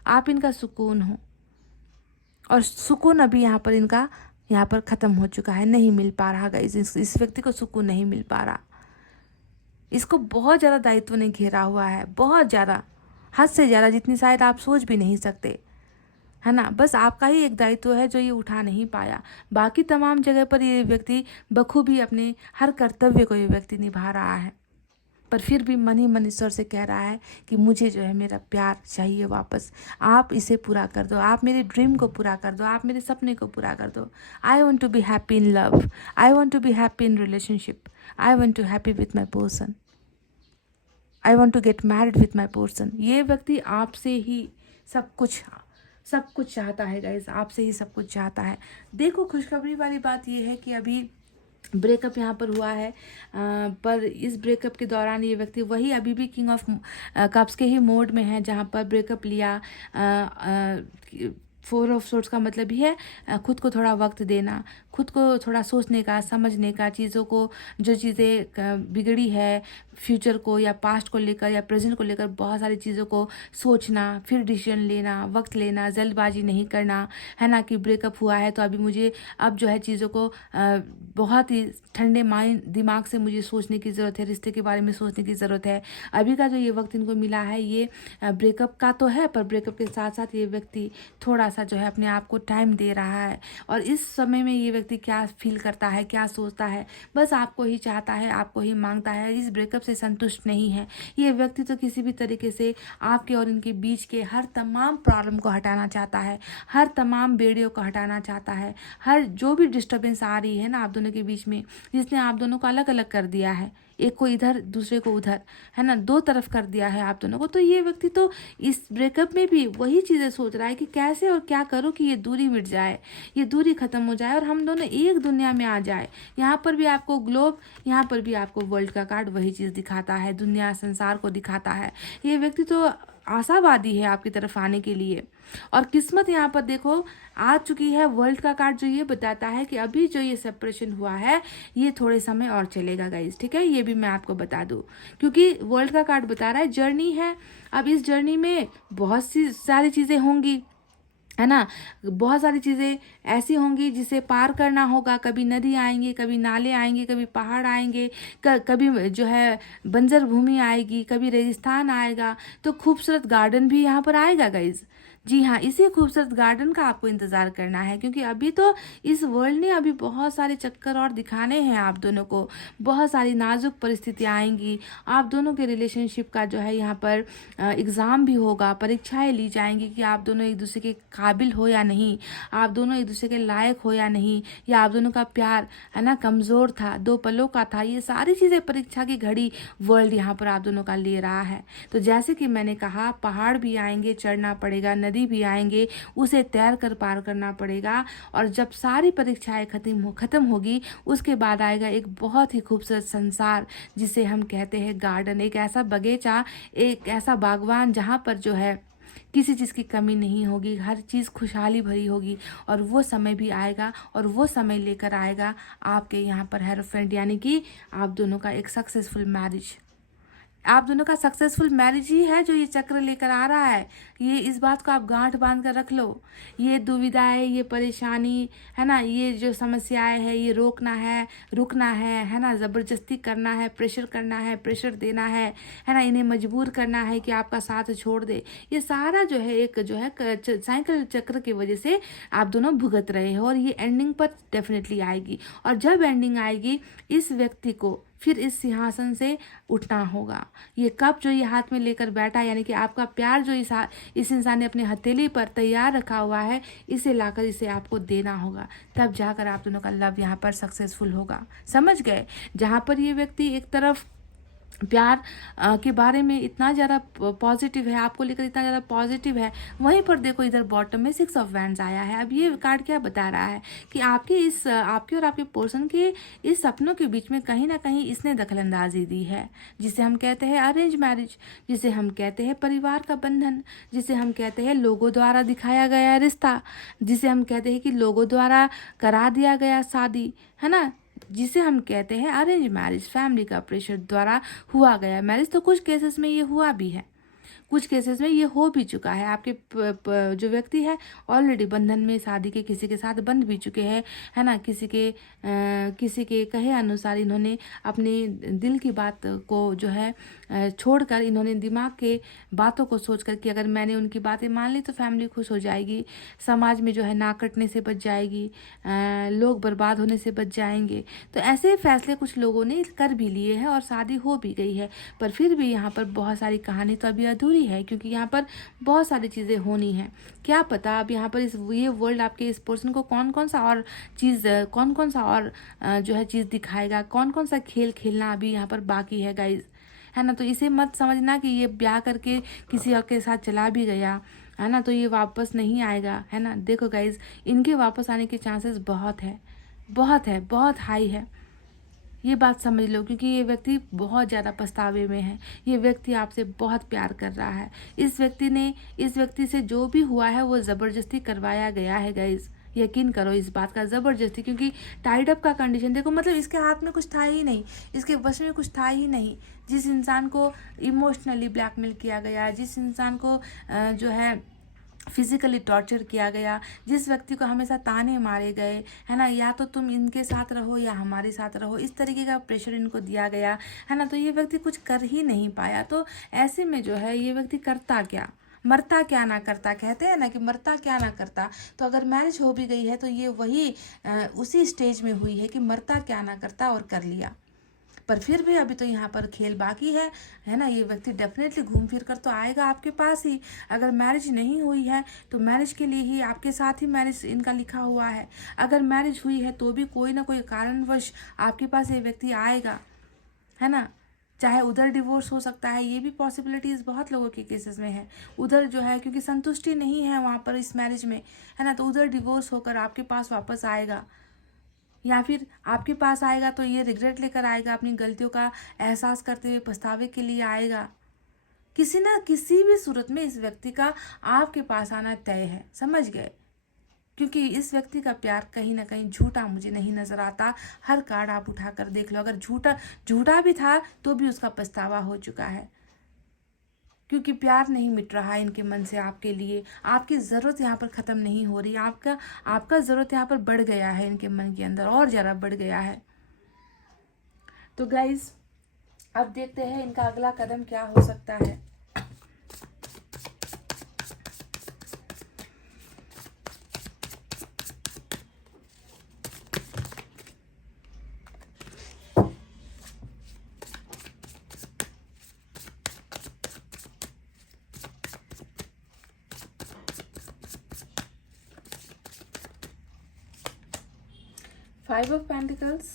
आप इनका सुकून हो, और सुकून अभी यहाँ पर ख़त्म हो चुका है, नहीं मिल पा रहा गाइस। इस व्यक्ति को सुकून नहीं मिल पा रहा। इसको बहुत ज़्यादा दायित्व ने घेरा हुआ है, बहुत ज़्यादा, हद से ज़्यादा, जितनी शायद आप सोच भी नहीं सकते, है ना। बस आपका ही एक दायित्व है जो ये उठा नहीं पाया। बाकी तमाम जगह पर ये व्यक्ति बखूबी अपने हर कर्तव्य को ये व्यक्ति निभा रहा है, पर फिर भी मन ही मन ईश्वर से कह रहा है कि मुझे जो है मेरा प्यार चाहिए वापस, आप इसे पूरा कर दो, आप मेरे ड्रीम को पूरा कर दो, आप मेरे सपने को पूरा कर दो। I want to be happy in love, I want to be happy in relationship, I want to happy with my person, I want to get married with my person. ये व्यक्ति आपसे ही सब कुछ चाहता है गाइस, आपसे ही सब कुछ चाहता है। देखो खुशखबरी वाली बात ये है कि अभी ब्रेकअप यहाँ पर हुआ है, पर इस ब्रेकअप के दौरान ये व्यक्ति वही अभी भी किंग ऑफ कप्स के ही मोड में है, जहाँ पर ब्रेकअप लिया। 4 ऑफ सोर्ट्स का मतलब ही है खुद को थोड़ा वक्त देना, खुद को थोड़ा सोचने का, समझने का, चीज़ों को, जो चीज़ें बिगड़ी है फ्यूचर को या पास्ट को लेकर या प्रेजेंट को लेकर, बहुत सारी चीज़ों को सोचना, फिर डिसीजन लेना, वक्त लेना, जल्दबाजी नहीं करना, है ना। कि ब्रेकअप हुआ है तो अभी मुझे अब जो है चीज़ों को बहुत ही ठंडे माइंड दिमाग से मुझे सोचने की ज़रूरत है, रिश्ते के बारे में सोचने की ज़रूरत है। अभी का जो ये वक्त इनको मिला है ये ब्रेकअप का तो है, पर ब्रेकअप के साथ साथ ये व्यक्ति थोड़ा सा जो है अपने आप को टाइम दे रहा है। और इस समय में ये व्यक्ति क्या फील करता है, क्या सोचता है, बस आपको ही चाहता है, आपको ही मांगता है, इस ब्रेकअप से संतुष्ट नहीं है। ये व्यक्ति तो किसी भी तरीके से आपके और इनके बीच के हर तमाम प्रॉब्लम को हटाना चाहता है, हर तमाम बेड़ियों को हटाना चाहता है, हर जो भी डिस्टर्बेंस आ रही है ना आप दोनों के बीच में, जिसने आप दोनों को अलग अलग कर दिया है, एक को इधर दूसरे को उधर, है ना, दो तरफ कर दिया है आप दोनों को। तो ये व्यक्ति तो इस ब्रेकअप में भी वही चीज़ें सोच रहा है कि कैसे और क्या करो कि ये दूरी मिट जाए, ये दूरी खत्म हो जाए और हम दोनों एक दुनिया में आ जाए। यहाँ पर भी आपको ग्लोब, यहाँ पर भी आपको वर्ल्ड का कार्ड वही चीज़ दिखाता है, दुनिया संसार को दिखाता है। ये व्यक्ति तो आशावादी है आपकी तरफ आने के लिए। और किस्मत यहाँ पर देखो आ चुकी है। वर्ल्ड का कार्ड जो ये बताता है कि अभी जो ये सेपरेशन हुआ है ये थोड़े समय और चलेगा गाइस, ठीक है। ये भी मैं आपको बता दूं क्योंकि वर्ल्ड का कार्ड बता रहा है जर्नी है। अब इस जर्नी में बहुत सी सारी चीज़ें होंगी, है ना, बहुत सारी चीज़ें ऐसी होंगी जिसे पार करना होगा। कभी नदी आएंगे, कभी नाले आएंगे, कभी पहाड़ आएंगे, कभी जो है बंजर भूमि आएगी, कभी रेगिस्तान आएगा, तो खूबसूरत गार्डन भी यहाँ पर आएगा गाइज। जी हाँ, इसी खूबसूरत गार्डन का आपको इंतज़ार करना है, क्योंकि अभी तो इस वर्ल्ड ने अभी बहुत सारे चक्कर और दिखाने हैं आप दोनों को। बहुत सारी नाजुक परिस्थितियाँ आएँगी। आप दोनों के रिलेशनशिप का जो है यहाँ पर एग्ज़ाम भी होगा, परीक्षाएँ ली जाएँगी कि आप दोनों एक दूसरे के काबिल हो या नहीं, आप दोनों एक दूसरे के लायक हो या नहीं, या आप दोनों का प्यार है ना कमज़ोर था, 2 पलों का था। ये सारी चीज़ें परीक्षा की घड़ी वर्ल्ड यहाँ पर आप दोनों का ले रहा है। तो जैसे कि मैंने कहा, पहाड़ भी आएँगे, चढ़ना पड़ेगा, नदी भी आएँगे, उसे तैर कर पार करना पड़ेगा। और जब सारी परीक्षाएँ खत्म होगी, उसके बाद आएगा एक बहुत ही खूबसूरत संसार, जिसे हम कहते हैं गार्डन। एक ऐसा बगीचा, एक ऐसा बागवान जहाँ पर जो है किसी चीज़ की कमी नहीं होगी, हर चीज़ खुशहाली भरी होगी। और वो समय भी आएगा, और वो समय लेकर आएगा आपके यहाँ पर हेरोफ्रेंड, यानी कि आप दोनों का एक सक्सेसफुल मैरिज। आप दोनों का सक्सेसफुल मैरिज ही है जो ये चक्र लेकर आ रहा है। ये इस बात को आप गांठ बांध कर रख लो। ये दुविधाएं, ये परेशानी है ना, ये जो समस्याएं है, ये रोकना है, रुकना है ना, ज़बरदस्ती करना है, प्रेशर करना है, प्रेशर देना है ना, इन्हें मजबूर करना है कि आपका साथ छोड़ दे। ये सारा जो है एक जो है साइकिल चक्र की वजह से आप दोनों भुगत रहे हो, और ये एंडिंग पर डेफिनेटली आएगी। और जब एंडिंग आएगी, इस व्यक्ति को फिर इस सिंहासन से उठना होगा। ये कप जो ये हाथ में लेकर बैठा, यानी कि आपका प्यार जो इस इंसान ने अपने हथेली पर तैयार रखा हुआ है, इसे लाकर इसे आपको देना होगा। तब जाकर आप दोनों का लव यहाँ पर सक्सेसफुल होगा। समझ गए? जहाँ पर ये व्यक्ति एक तरफ प्यार के बारे में इतना ज़्यादा पॉजिटिव है, आपको लेकर इतना ज़्यादा पॉजिटिव है, वहीं पर देखो इधर बॉटम में 6 ऑफ वैंड्स आया है। अब ये कार्ड क्या बता रहा है कि आपके और आपके पर्सन के इस सपनों के बीच में कहीं ना कहीं इसने दखलंदाजी दी है, जिसे हम कहते हैं अरेंज मैरिज, जिसे हम कहते हैं परिवार का बंधन, जिसे हम कहते हैं लोगों द्वारा दिखाया गया रिश्ता, जिसे हम कहते हैं कि लोगों द्वारा करा दिया गया शादी, है ना, जिसे हम कहते हैं अरेंज मैरिज, फैमिली का प्रेशर द्वारा हुआ गया मैरिज। तो कुछ केसेस में ये हुआ भी है, कुछ केसेस में ये हो भी चुका है। आपके जो व्यक्ति है ऑलरेडी बंधन में शादी के किसी के साथ बंध भी चुके हैं, है ना। किसी के कहे अनुसार इन्होंने अपने दिल की बात को जो है छोड़कर, इन्होंने दिमाग के बातों को सोचकर कि अगर मैंने उनकी बातें मान ली तो फैमिली खुश हो जाएगी, समाज में जो है नाक कटने से बच जाएगी, लोग बर्बाद होने से बच जाएंगे। तो ऐसे फैसले कुछ लोगों ने कर भी लिए हैं और शादी हो भी गई है। पर फिर भी यहाँ पर बहुत सारी कहानी तो अभी अधूरी है, क्योंकि यहाँ पर बहुत सारी चीज़ें होनी हैं। क्या पता अब यहाँ पर ये वर्ल्ड आपके इस पर्सन को कौन कौन सा और जो है चीज़ दिखाएगा, कौन कौन सा खेल खेलना अभी यहाँ पर बाकी है गाइज, है ना। तो इसे मत समझना कि ये ब्याह करके किसी और के साथ चला भी गया, है ना, तो ये वापस नहीं आएगा, है ना। देखो गाइज, इनके वापस आने के चांसेस बहुत हाई है। ये बात समझ लो, क्योंकि ये व्यक्ति बहुत ज़्यादा पछतावे में है। ये व्यक्ति आपसे बहुत प्यार कर रहा है। इस व्यक्ति से जो भी हुआ है वो ज़बरदस्ती करवाया गया है गाइज, यकीन करो इस बात का, ज़बरदस्ती। क्योंकि टाइड अप का कंडीशन देखो, मतलब इसके हाथ में कुछ था ही नहीं, इसके वश में कुछ था ही नहीं। जिस इंसान को इमोशनली ब्लैकमेल किया गया, जिस इंसान को जो है फिजिकली टॉर्चर किया गया, जिस व्यक्ति को हमेशा ताने मारे गए, है ना, या तो तुम इनके साथ रहो या हमारे साथ रहो, इस तरीके का प्रेशर इनको दिया गया, है ना। तो ये व्यक्ति कुछ कर ही नहीं पाया। तो ऐसे में जो है ये व्यक्ति करता क्या, मरता क्या ना करता, कहते हैं ना कि मरता क्या ना करता। तो अगर मैरिज हो भी गई है तो ये वही उसी स्टेज में हुई है कि मरता क्या ना करता और कर लिया। पर फिर भी अभी तो यहाँ पर खेल बाकी है ना। ये व्यक्ति डेफिनेटली घूम फिर कर तो आएगा आपके पास ही। अगर मैरिज नहीं हुई है तो मैरिज के लिए ही आपके साथ ही मैरिज इनका लिखा हुआ है। अगर मैरिज हुई है तो भी कोई ना कोई कारणवश आपके पास ये व्यक्ति आएगा, है ना। चाहे उधर डिवोर्स हो सकता है, ये भी पॉसिबिलिटीज़ बहुत लोगों के केसेस में है। उधर जो है क्योंकि संतुष्टि नहीं है वहाँ पर इस मैरिज में, है ना, तो उधर डिवोर्स होकर आपके पास वापस आएगा, या फिर आपके पास आएगा तो ये रिग्रेट लेकर आएगा, अपनी गलतियों का एहसास करते हुए पछतावे के लिए आएगा। किसी ना किसी भी सूरत में इस व्यक्ति का आपके पास आना तय है, समझ गए। क्योंकि इस व्यक्ति का प्यार कहीं ना कहीं झूठा मुझे नहीं नजर आता। हर कार्ड आप उठाकर देख लो, अगर झूठा भी था तो भी उसका पछतावा हो चुका है, क्योंकि प्यार नहीं मिट रहा है इनके मन से आपके लिए। आपकी ज़रूरत यहाँ पर ख़त्म नहीं हो रही, आपका ज़रूरत यहाँ पर बढ़ गया है, इनके मन के अंदर और ज़्यादा बढ़ गया है। तो गाइज अब देखते हैं इनका अगला कदम क्या हो सकता है। Five of pentacles,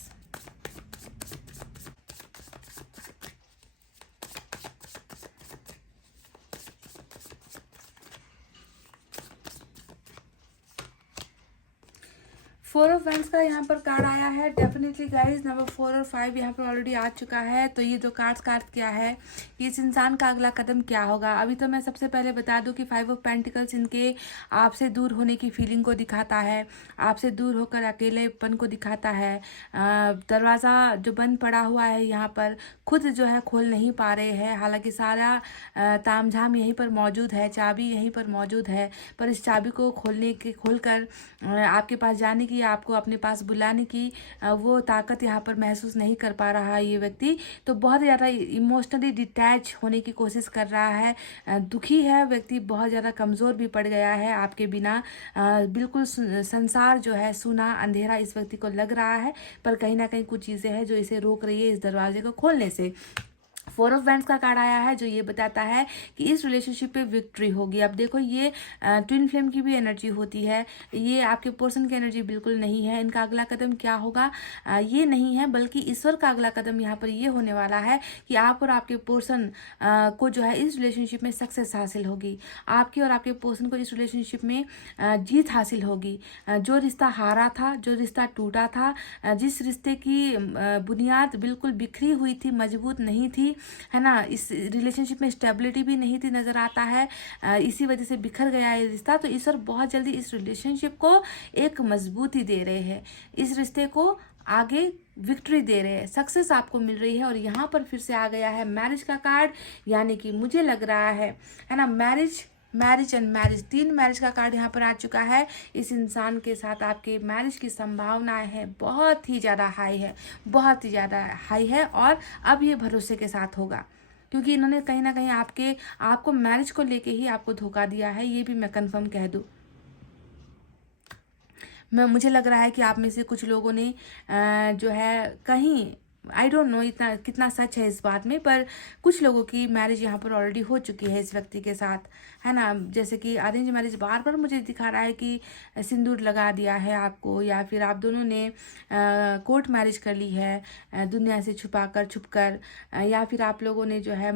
four of wands का यहाँ पर कार्ड आया है। डेफिनेटली गाइज नंबर 4 और 5 यहाँ पर ऑलरेडी आ चुका है। तो ये जो कार्ड क्या है कि इस इंसान का अगला कदम क्या होगा। अभी तो मैं सबसे पहले बता दूं कि 5 ऑफ पेंटिकल्स इनके आपसे दूर होने की फीलिंग को दिखाता है, आपसे दूर होकर अकेलेपन को दिखाता है। दरवाज़ा जो बंद पड़ा हुआ है यहाँ पर खुद जो है खोल नहीं पा रहे हैं। हालांकि सारा तामझाम यहीं पर मौजूद है, चाबी यहीं पर मौजूद है, पर इस चाबी को खोलकर आपके पास जाने की, आपको अपने पास बुलाने की वो ताकत यहाँ पर महसूस नहीं कर पा रहा है ये व्यक्ति। तो बहुत ज़्यादा इमोशनली डिटैच होने की कोशिश कर रहा है, दुखी है व्यक्ति, बहुत ज़्यादा कमज़ोर भी पड़ गया है आपके बिना। बिल्कुल संसार जो है सूना अंधेरा इस व्यक्ति को लग रहा है, पर कहीं ना कहीं कुछ चीज़ें हैं जो इसे रोक रही है इस दरवाजे को खोलने से। फोर ऑफ वैंड्स का कार्ड आया है जो ये बताता है कि इस रिलेशनशिप पे विक्ट्री होगी। अब देखो ये ट्विन फ्लेम की भी एनर्जी होती है, ये आपके पर्सन की एनर्जी बिल्कुल नहीं है। इनका अगला कदम क्या होगा ये नहीं है, बल्कि ईश्वर का अगला कदम यहाँ पर ये होने वाला है कि आप और आपके पर्सन को जो है इस रिलेशनशिप में सक्सेस हासिल होगी। आपके और आपके पर्सन को इस रिलेशनशिप में जीत हासिल होगी। जो रिश्ता हारा था, जो रिश्ता टूटा था, जिस रिश्ते की बुनियाद बिल्कुल बिखरी हुई थी, मजबूत नहीं थी, है ना, इस रिलेशनशिप में स्टेबिलिटी भी नहीं थी, नज़र आता है, इसी वजह से बिखर गया है रिश्ता। तो ईश्वर बहुत जल्दी इस रिलेशनशिप को एक मजबूती दे रहे हैं, इस रिश्ते को आगे विक्ट्री दे रहे हैं, सक्सेस आपको मिल रही है। और यहाँ पर फिर से आ गया है मैरिज का कार्ड, यानी कि मुझे लग रहा है ना, मैरिज एंड मैरिज, 3 मैरिज का कार्ड यहाँ पर आ चुका है। इस इंसान के साथ आपके मैरिज की संभावनाएं हैं बहुत ही ज़्यादा हाई है, बहुत ही ज़्यादा हाई है। और अब ये भरोसे के साथ होगा, क्योंकि इन्होंने कहीं ना कहीं आपको मैरिज को लेके ही आपको धोखा दिया है, ये भी मैं कंफर्म कह दूँ। मुझे लग रहा है कि आप में से कुछ लोगों ने जो है कहीं, आई डोंट नो इतना कितना सच है इस बात में, पर कुछ लोगों की मैरिज यहाँ पर ऑलरेडी हो चुकी है इस व्यक्ति के साथ, है ना। जैसे कि अरेंज मैरिज बार बार मुझे दिखा रहा है कि सिंदूर लगा दिया है आपको, या फिर आप दोनों ने कोर्ट मैरिज कर ली है दुनिया से छुपकर, या फिर आप लोगों ने जो है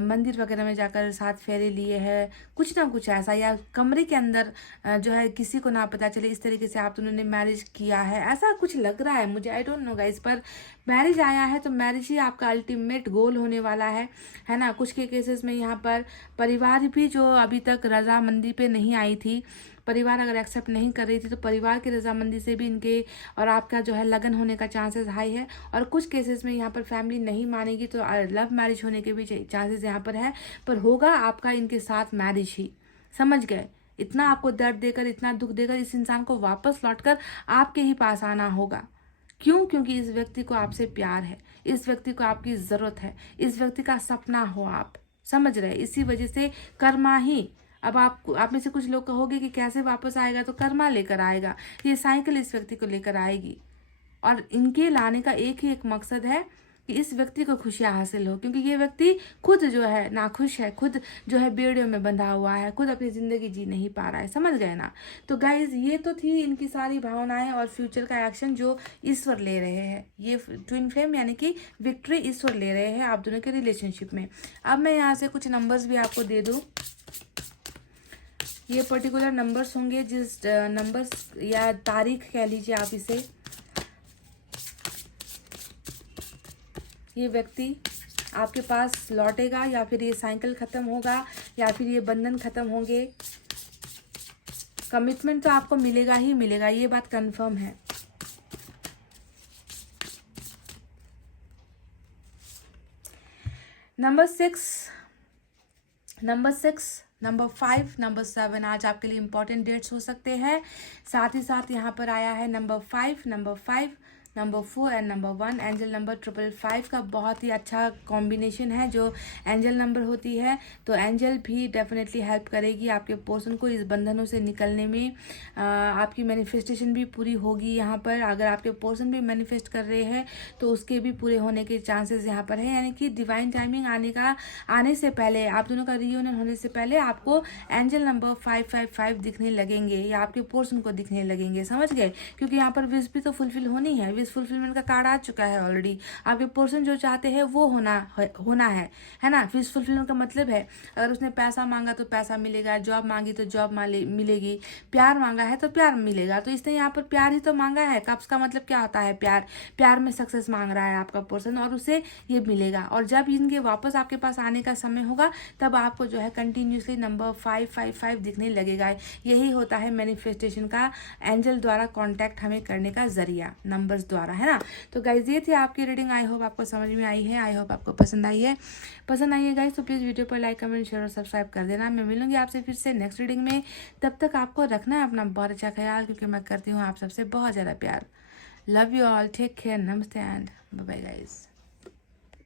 मंदिर वगैरह में जाकर साथ फेरे लिए हैं, कुछ ना कुछ ऐसा, या कमरे के अंदर जो है किसी को ना पता चले, इस तरीके से आप दोनों ने मैरिज किया है, ऐसा कुछ लग रहा है मुझे, आई डोंट नो गाइस। पर मैरिज आया है तो मैरिज ही आपका अल्टीमेट गोल होने वाला है ना। कुछ के केसेस में यहाँ पर परिवार भी जो अभी तक रजामंदी पे नहीं आई थी, परिवार अगर एक्सेप्ट नहीं कर रही थी, तो परिवार की रजामंदी से भी इनके और आपका जो है लगन होने का चांसेस हाई है। और कुछ केसेस में यहाँ पर फैमिली नहीं मानेगी तो लव मैरिज होने के भी चांसेस यहाँ पर है, पर होगा आपका इनके साथ मैरिज ही, समझ गए। इतना आपको दर्द देकर, इतना दुख देकर इस इंसान को वापस लौटकर आपके ही पास आना होगा। क्यों? क्योंकि इस व्यक्ति को आपसे प्यार है, इस व्यक्ति को आपकी ज़रूरत है, इस व्यक्ति का सपना हो आप, समझ रहे। इसी वजह से कर्मा ही, अब आप में से कुछ लोग कहोगे कि कैसे वापस आएगा, तो कर्मा लेकर आएगा, ये साइकिल इस व्यक्ति को लेकर आएगी। और इनके लाने का एक ही एक मकसद है कि इस व्यक्ति को खुशियाँ हासिल हो, क्योंकि ये व्यक्ति खुद जो है नाखुश है, खुद जो है बेड़ियों में बंधा हुआ है, खुद अपनी ज़िंदगी जी नहीं पा रहा है, समझ गए ना। तो गाइज ये तो थी इनकी सारी भावनाएं और फ्यूचर का एक्शन जो ईश्वर ले रहे हैं। ये ट्विन फ्लेम यानी कि विक्ट्री ईश्वर ले रहे हैं आप दोनों के रिलेशनशिप में। अब मैं यहाँ से कुछ नंबर्स भी आपको दे दूँ। ये पर्टिकुलर नंबर्स होंगे, जिस नंबर्स या तारीख कह लीजिए आप इसे, ये व्यक्ति आपके पास लौटेगा, या फिर ये साइकिल खत्म होगा, या फिर ये बंधन खत्म होंगे। कमिटमेंट तो आपको मिलेगा ही मिलेगा, ये बात कंफर्म है। नंबर 6, नंबर 5, नंबर 7 आज आपके लिए इंपॉर्टेंट डेट्स हो सकते हैं। साथ ही साथ यहाँ पर आया है number 5, number 4 and number 1। Angel number 555 का बहुत ही अच्छा कॉम्बिनेशन है जो एंजल नंबर होती है। तो एंजल भी डेफिनेटली हेल्प करेगी आपके पर्सन को इस बंधनों से निकलने में। आपकी मैनिफेस्टेशन भी पूरी होगी यहाँ पर। अगर आपके पर्सन भी मैनिफेस्ट कर रहे हैं तो उसके भी पूरे होने के चांसेस यहाँ पर है, यानी कि डिवाइन टाइमिंग आने से पहले, आप दोनों का रियूनियन होने से पहले आपको एंजल नंबर 555 दिखने लगेंगे या आपके पर्सन को दिखने लगेंगे, समझ गए? क्योंकि यहाँ पर विश भी तो फुलफिल होनी है, विश फुलफिलमेंट का कार्ड आ चुका है ऑलरेडी। आपके पर्सन जो चाहते हैं वो होना है ना। विश फुलफिलमेंट का मतलब है अगर उसने पैसा मांगा तो पैसा मिलेगा, जॉब मांगी तो जॉब मिलेगी, प्यार मांगा है तो प्यार मिलेगा। तो इसने यहाँ पर प्यार ही तो मांगा है। कप्स का मतलब क्या होता है? प्यार में सक्सेस मांग रहा है आपका पर्सन और उसे ये मिलेगा। और जब इनके वापस आपके पास आने का समय होगा तब आपको जो है कंटिन्यूसली नंबर 555 दिखने लगेगा। यही होता है मैनिफेस्टेशन का, एंजल द्वारा कांटेक्ट हमें करने का जरिया, नंबर्स द्वारा, है ना। तो गाइज ये थी आपकी रीडिंग। आई होप आपको समझ में आई है, आई होप आपको पसंद आई है गाइज। तो प्लीज़ वीडियो पर लाइक, कमेंट, शेयर और सब्सक्राइब कर देना। मैं मिलूंगी आपसे फिर से नेक्स्ट रीडिंग में। तब तक आपको रखना है अपना बहुत अच्छा ख्याल, क्योंकि मैं करती हूँ आप सबसे बहुत ज़्यादा प्यार। Love you all, take care, नमस्ते एंड बाय बाय गाइज।